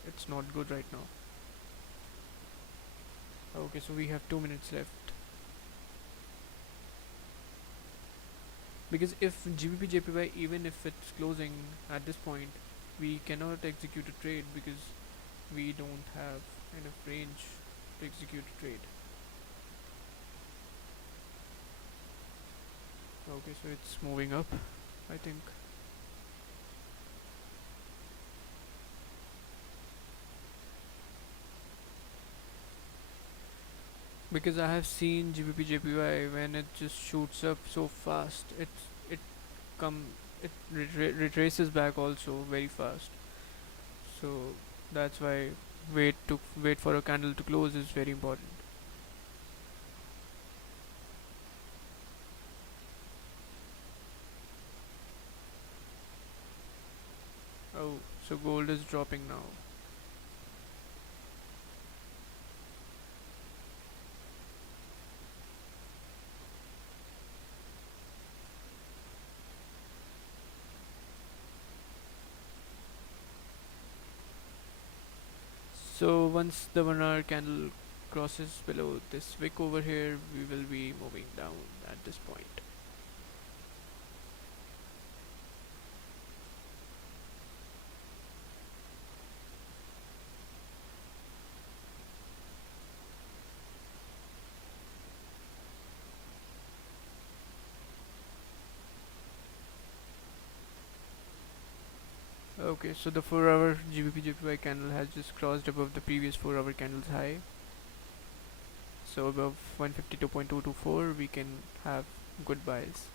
it's not good right now. Okay, so we have 2 minutes left, because if GBP JPY, even if it's closing at this point, we cannot execute a trade because we don't have enough range to execute a trade. Okay, so it's moving up, I think. Because I have seen GBP JPY, when it just shoots up so fast, it come it retraces back also very fast. So that's why wait for a candle to close is very important. Oh, so gold is dropping now. So once the 1 hour candle crosses below this wick over here, we will be moving down at this point. Okay, so the 4 hour GBP JPY candle has just crossed above the previous 4 hour candle's high. So above 152.224 we can have good buys.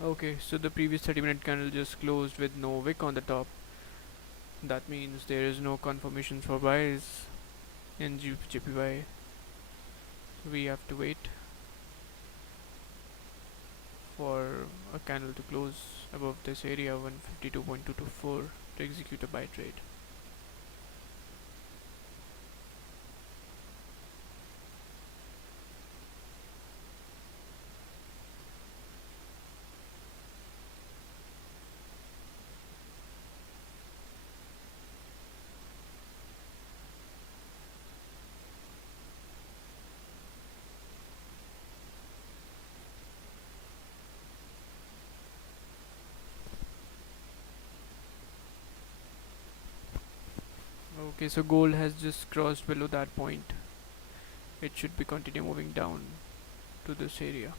Okay, so the previous 30-minute candle just closed with no wick on the top. That means there is no confirmation for buys in JPY. We have to wait for a candle to close above this area 152.224 to execute a buy trade. Okay, so gold has just crossed below that point. It should be continue moving down to this area.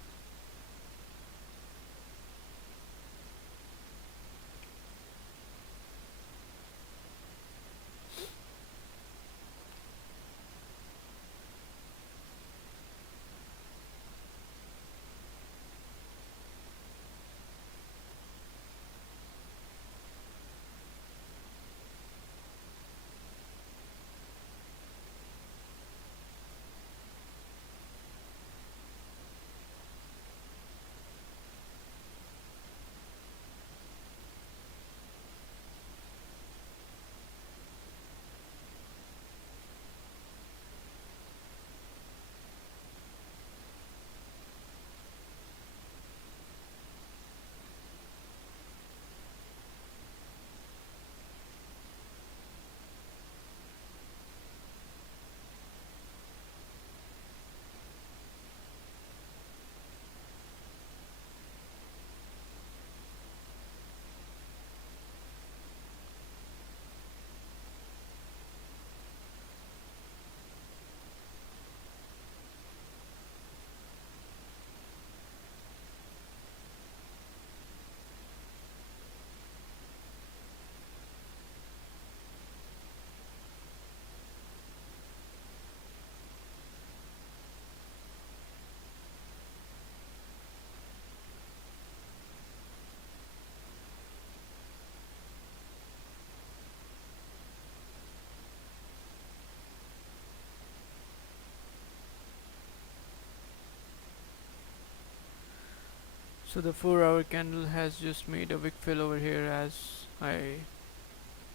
So the 4 hour candle has just made a wick fill over here, as I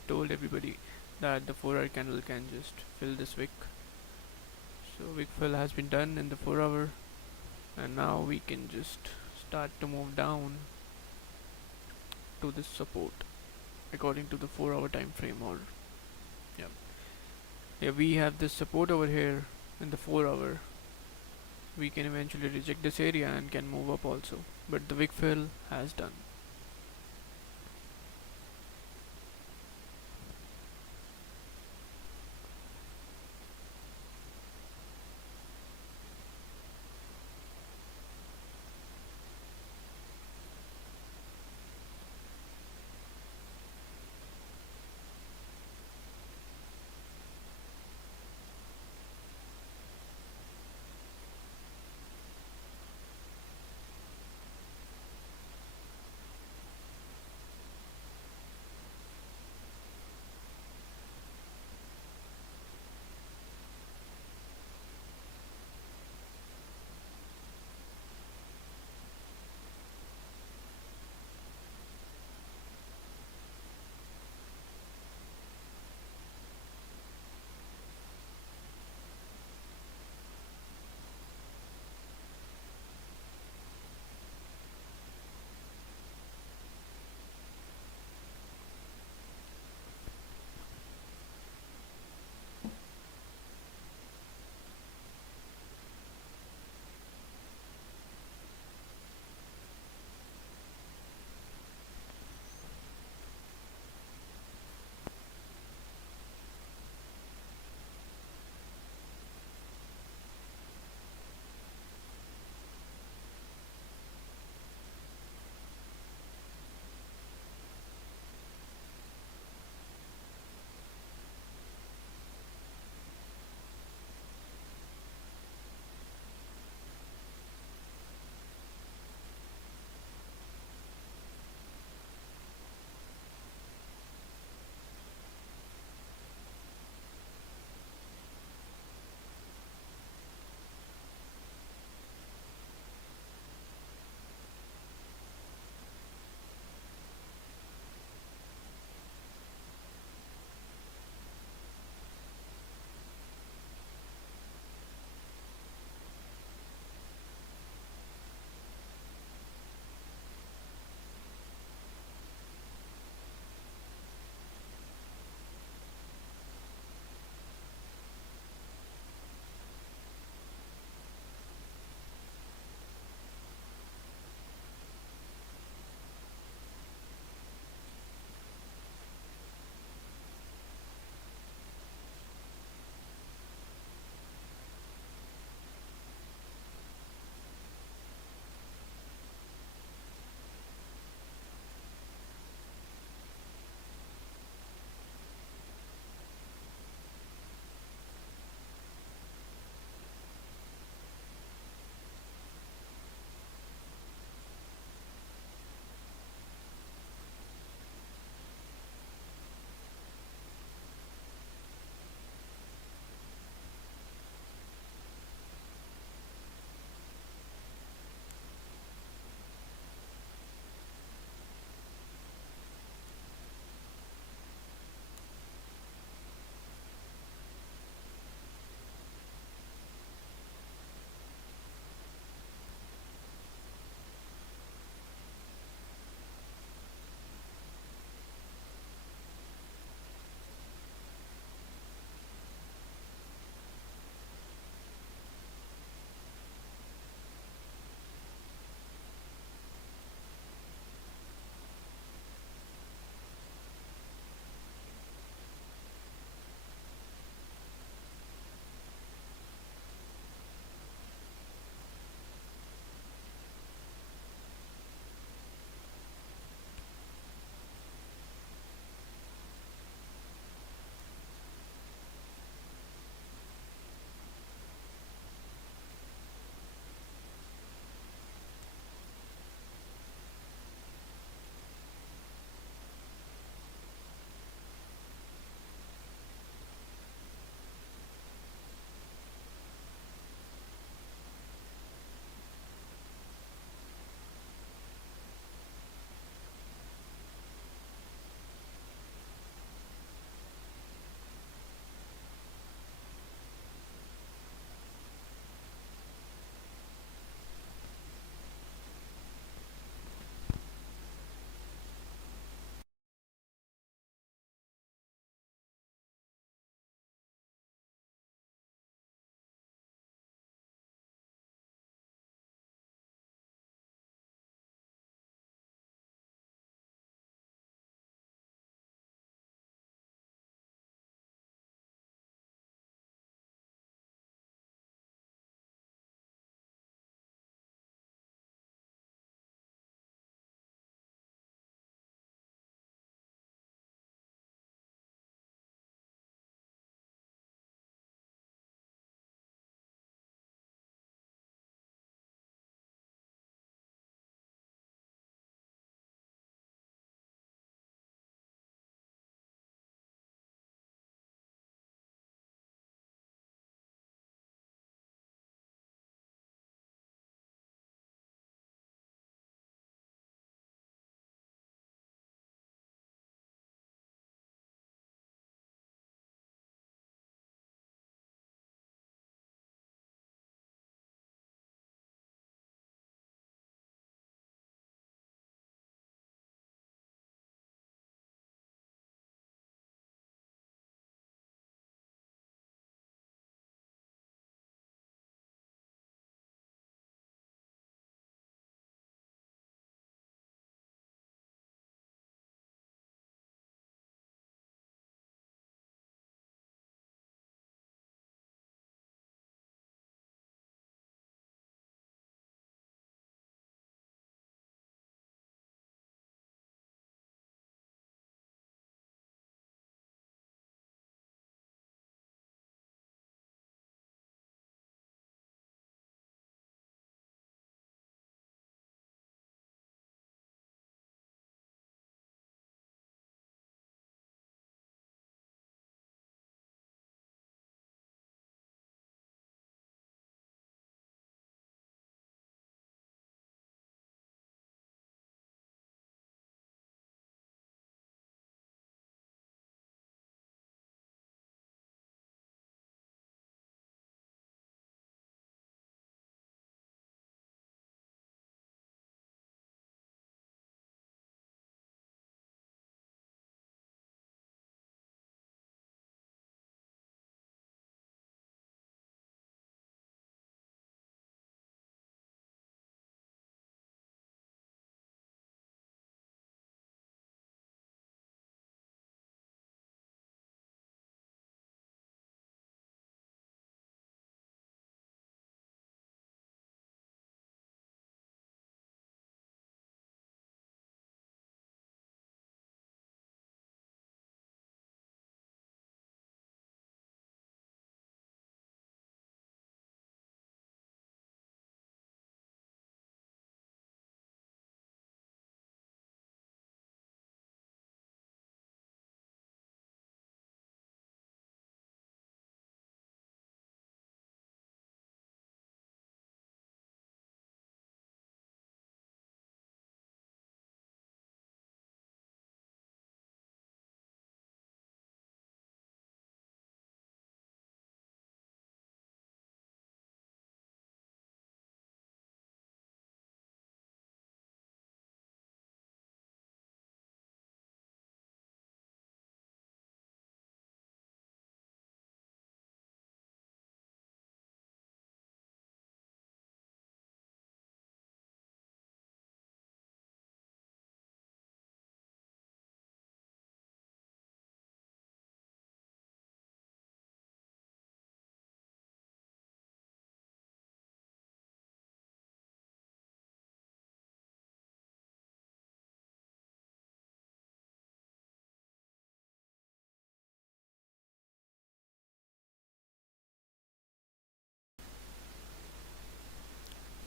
told everybody that the 4 hour candle can just fill this wick. So wick fill has been done in the 4 hour, and now we can just start to move down to this support according to the 4 hour time frame. Or yeah, yeah, we have this support over here in the 4 hour. We can eventually reject this area and can move up also, but the wick fill has done.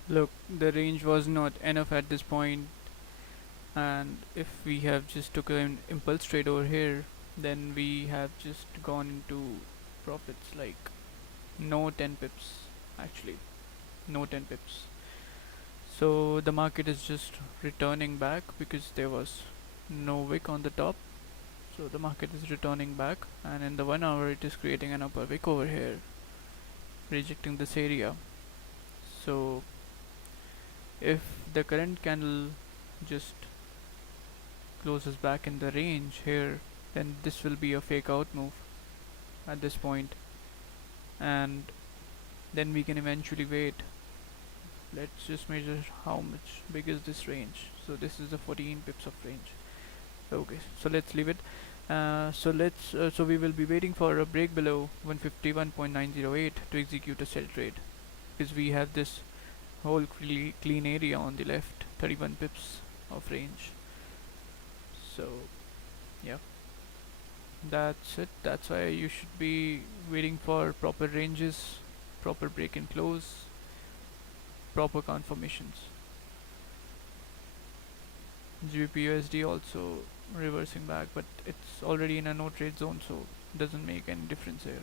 Look, the range was not enough at this point, and if we have just took an impulse trade over here, then we have just gone into profits like no 10 pips actually, no 10 pips. So the market is just returning back because there was no wick on the top. So the market is returning back, and in the 1 hour it is creating an upper wick over here, rejecting this area. So if the current candle just closes back in the range here, then this will be a fake out move at this point, and then we can eventually wait. Let's just measure how much big is this range. So this is the 14 pips of range. Okay, so let's leave it. So we will be waiting for a break below 151.908 to execute a sell trade, because we have this whole clean area on the left, 31 pips of range. So yeah, that's it. That's why you should be waiting for proper ranges, proper break and close, proper confirmations. GBP also reversing back, but it's already in a no trade zone, so doesn't make any difference here.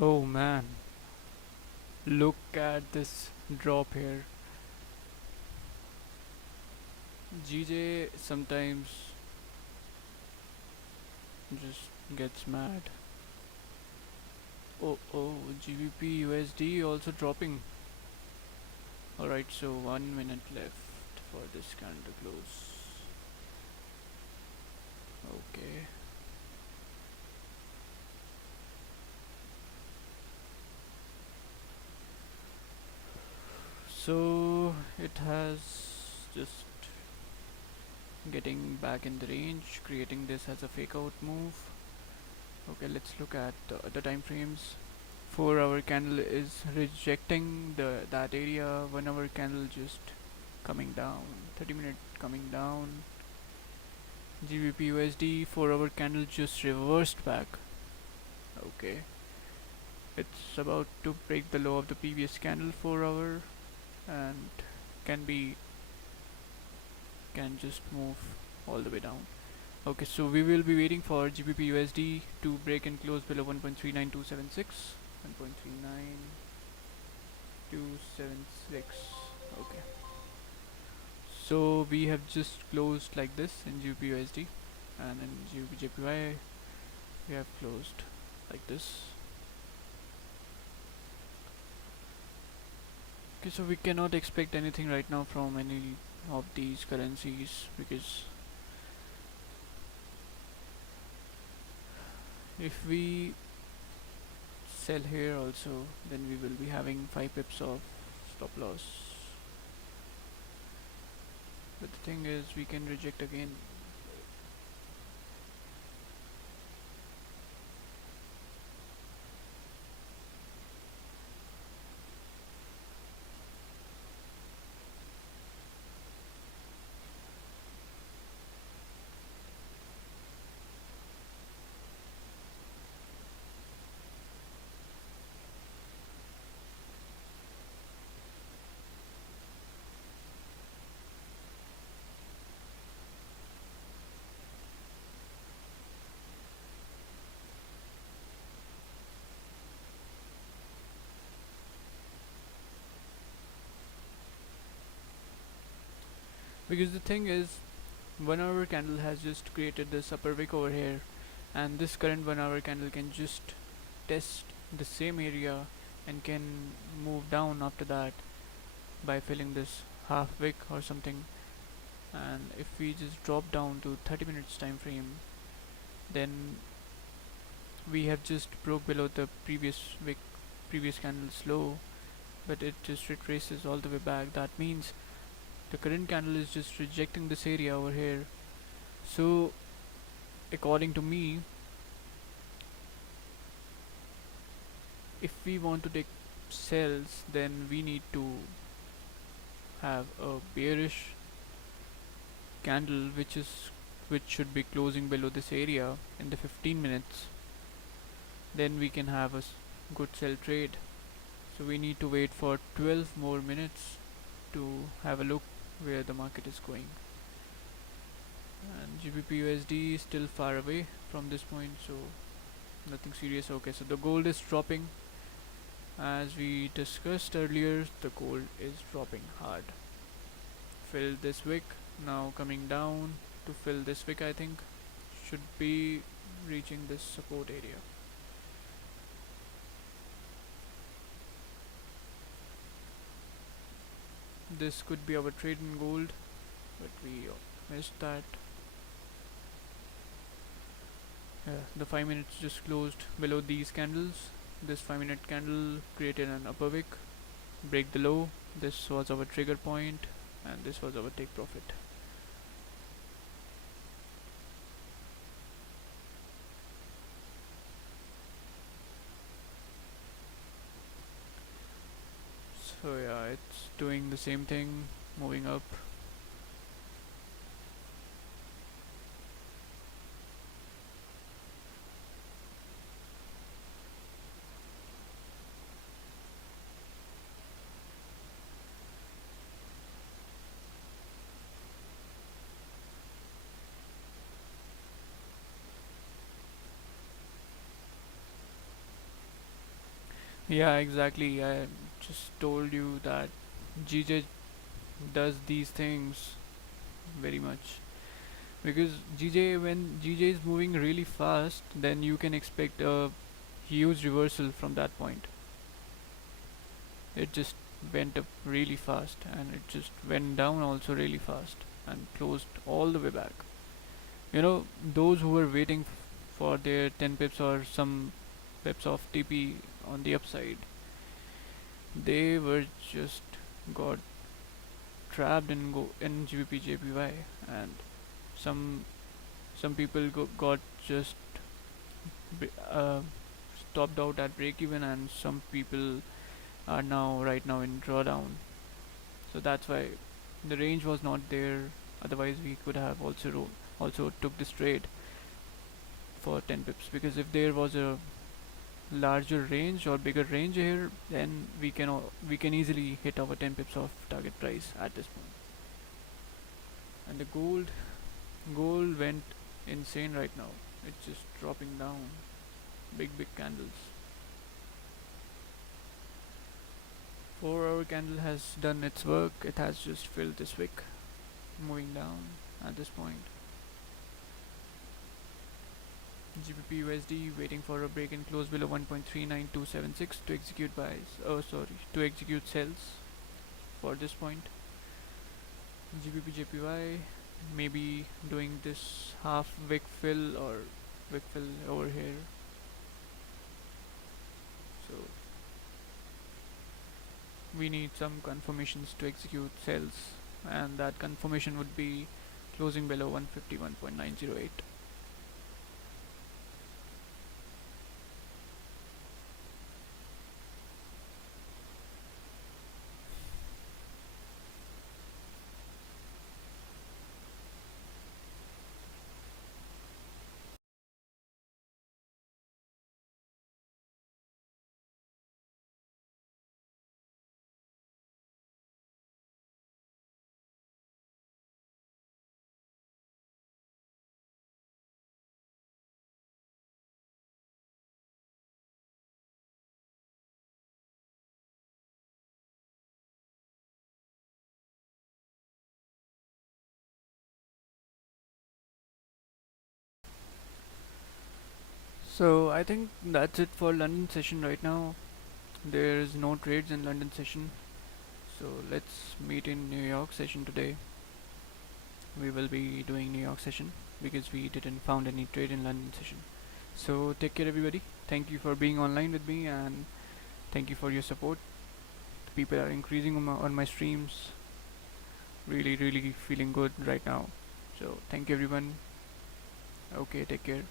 Oh man, look at this drop here. GJ sometimes just gets mad. Oh, GBP USD also dropping. Alright, so 1 minute left for this candle to close. Okay. So it has just getting back in the range, creating this as a fake out move. Okay, let's look at the other time frames. 4 hour candle is rejecting the that area. 1 hour candle just coming down. 30 minute coming down. GBP USD 4 hour candle just reversed back. Okay, it's about to break the low of the previous candle 4 hour and can be can just move all the way down. Okay, so we will be waiting for GBP USD to break and close below 1.39276. 1.39276. Okay. So we have just closed like this in GBP USD, and in GBP JPY we have closed like this. Okay, so we cannot expect anything right now from any of these currencies, because if we sell here also, then we will be having 5 pips of stop loss. But the thing is, we can reject again. Because the thing is, 1 hour candle has just created this upper wick over here, and this current 1 hour candle can just test the same area and can move down after that by filling this half wick or something. And if we just drop down to 30 minutes time frame, then we have just broke below the previous wick, previous candle's low, but it just retraces all the way back. That means the current candle is just rejecting this area over here. So according to me, if we want to take sells, then we need to have a bearish candle which should be closing below this area in the 15 minutes. Then we can have a good sell trade. So we need to wait for 12 more minutes to have a look where the market is going. And GBP USD is still far away from this point, so nothing serious. Okay, so the gold is dropping. As we discussed earlier, the gold is dropping hard. Fill this wick, now coming down to fill this wick. I think should be reaching this support area. This could be our trade in gold, but we missed that. The 5 minutes just closed below these candles. This 5 minute candle created an upper wick, break the low. This was our trigger point, and this was our take profit. So yeah, it's doing the same thing, moving up. Yeah, exactly. I just told you that GJ does these things very much because when GJ is moving really fast, then you can expect a huge reversal from that point. It just went up really fast and it just went down also really fast and closed all the way back. Those who were waiting for their 10 pips or some pips of TP on the upside, they were just got trapped in GBP JPY, and some some people got just uh, stopped out at break even, and some people are now right now in drawdown. So that's why the range was not there. Otherwise, we could have also took this trade for 10 pips, because if there was a larger range or bigger range here, then we can easily hit our 10 pips of target price at this point. And the gold went insane right now. It's just dropping down. Big candles. 4 hour candle has done its work. It has just filled this wick, moving down at this point. GBP USD waiting for a break and close below 1.39276 to execute buys. Oh, sorry, to execute sells for this point. GBP JPY maybe doing this half wick fill or wick fill over here. So we need some confirmations to execute sells, and that confirmation would be closing below 151.908. So I think that's it for London session right now. There is no trades in London session. So let's meet in New York session today. We will be doing New York session because we didn't found any trade in London session. So take care everybody. Thank you for being online with me, and thank you for your support. The people are increasing on my streams. Really feeling good right now. So thank you everyone. Okay, take care.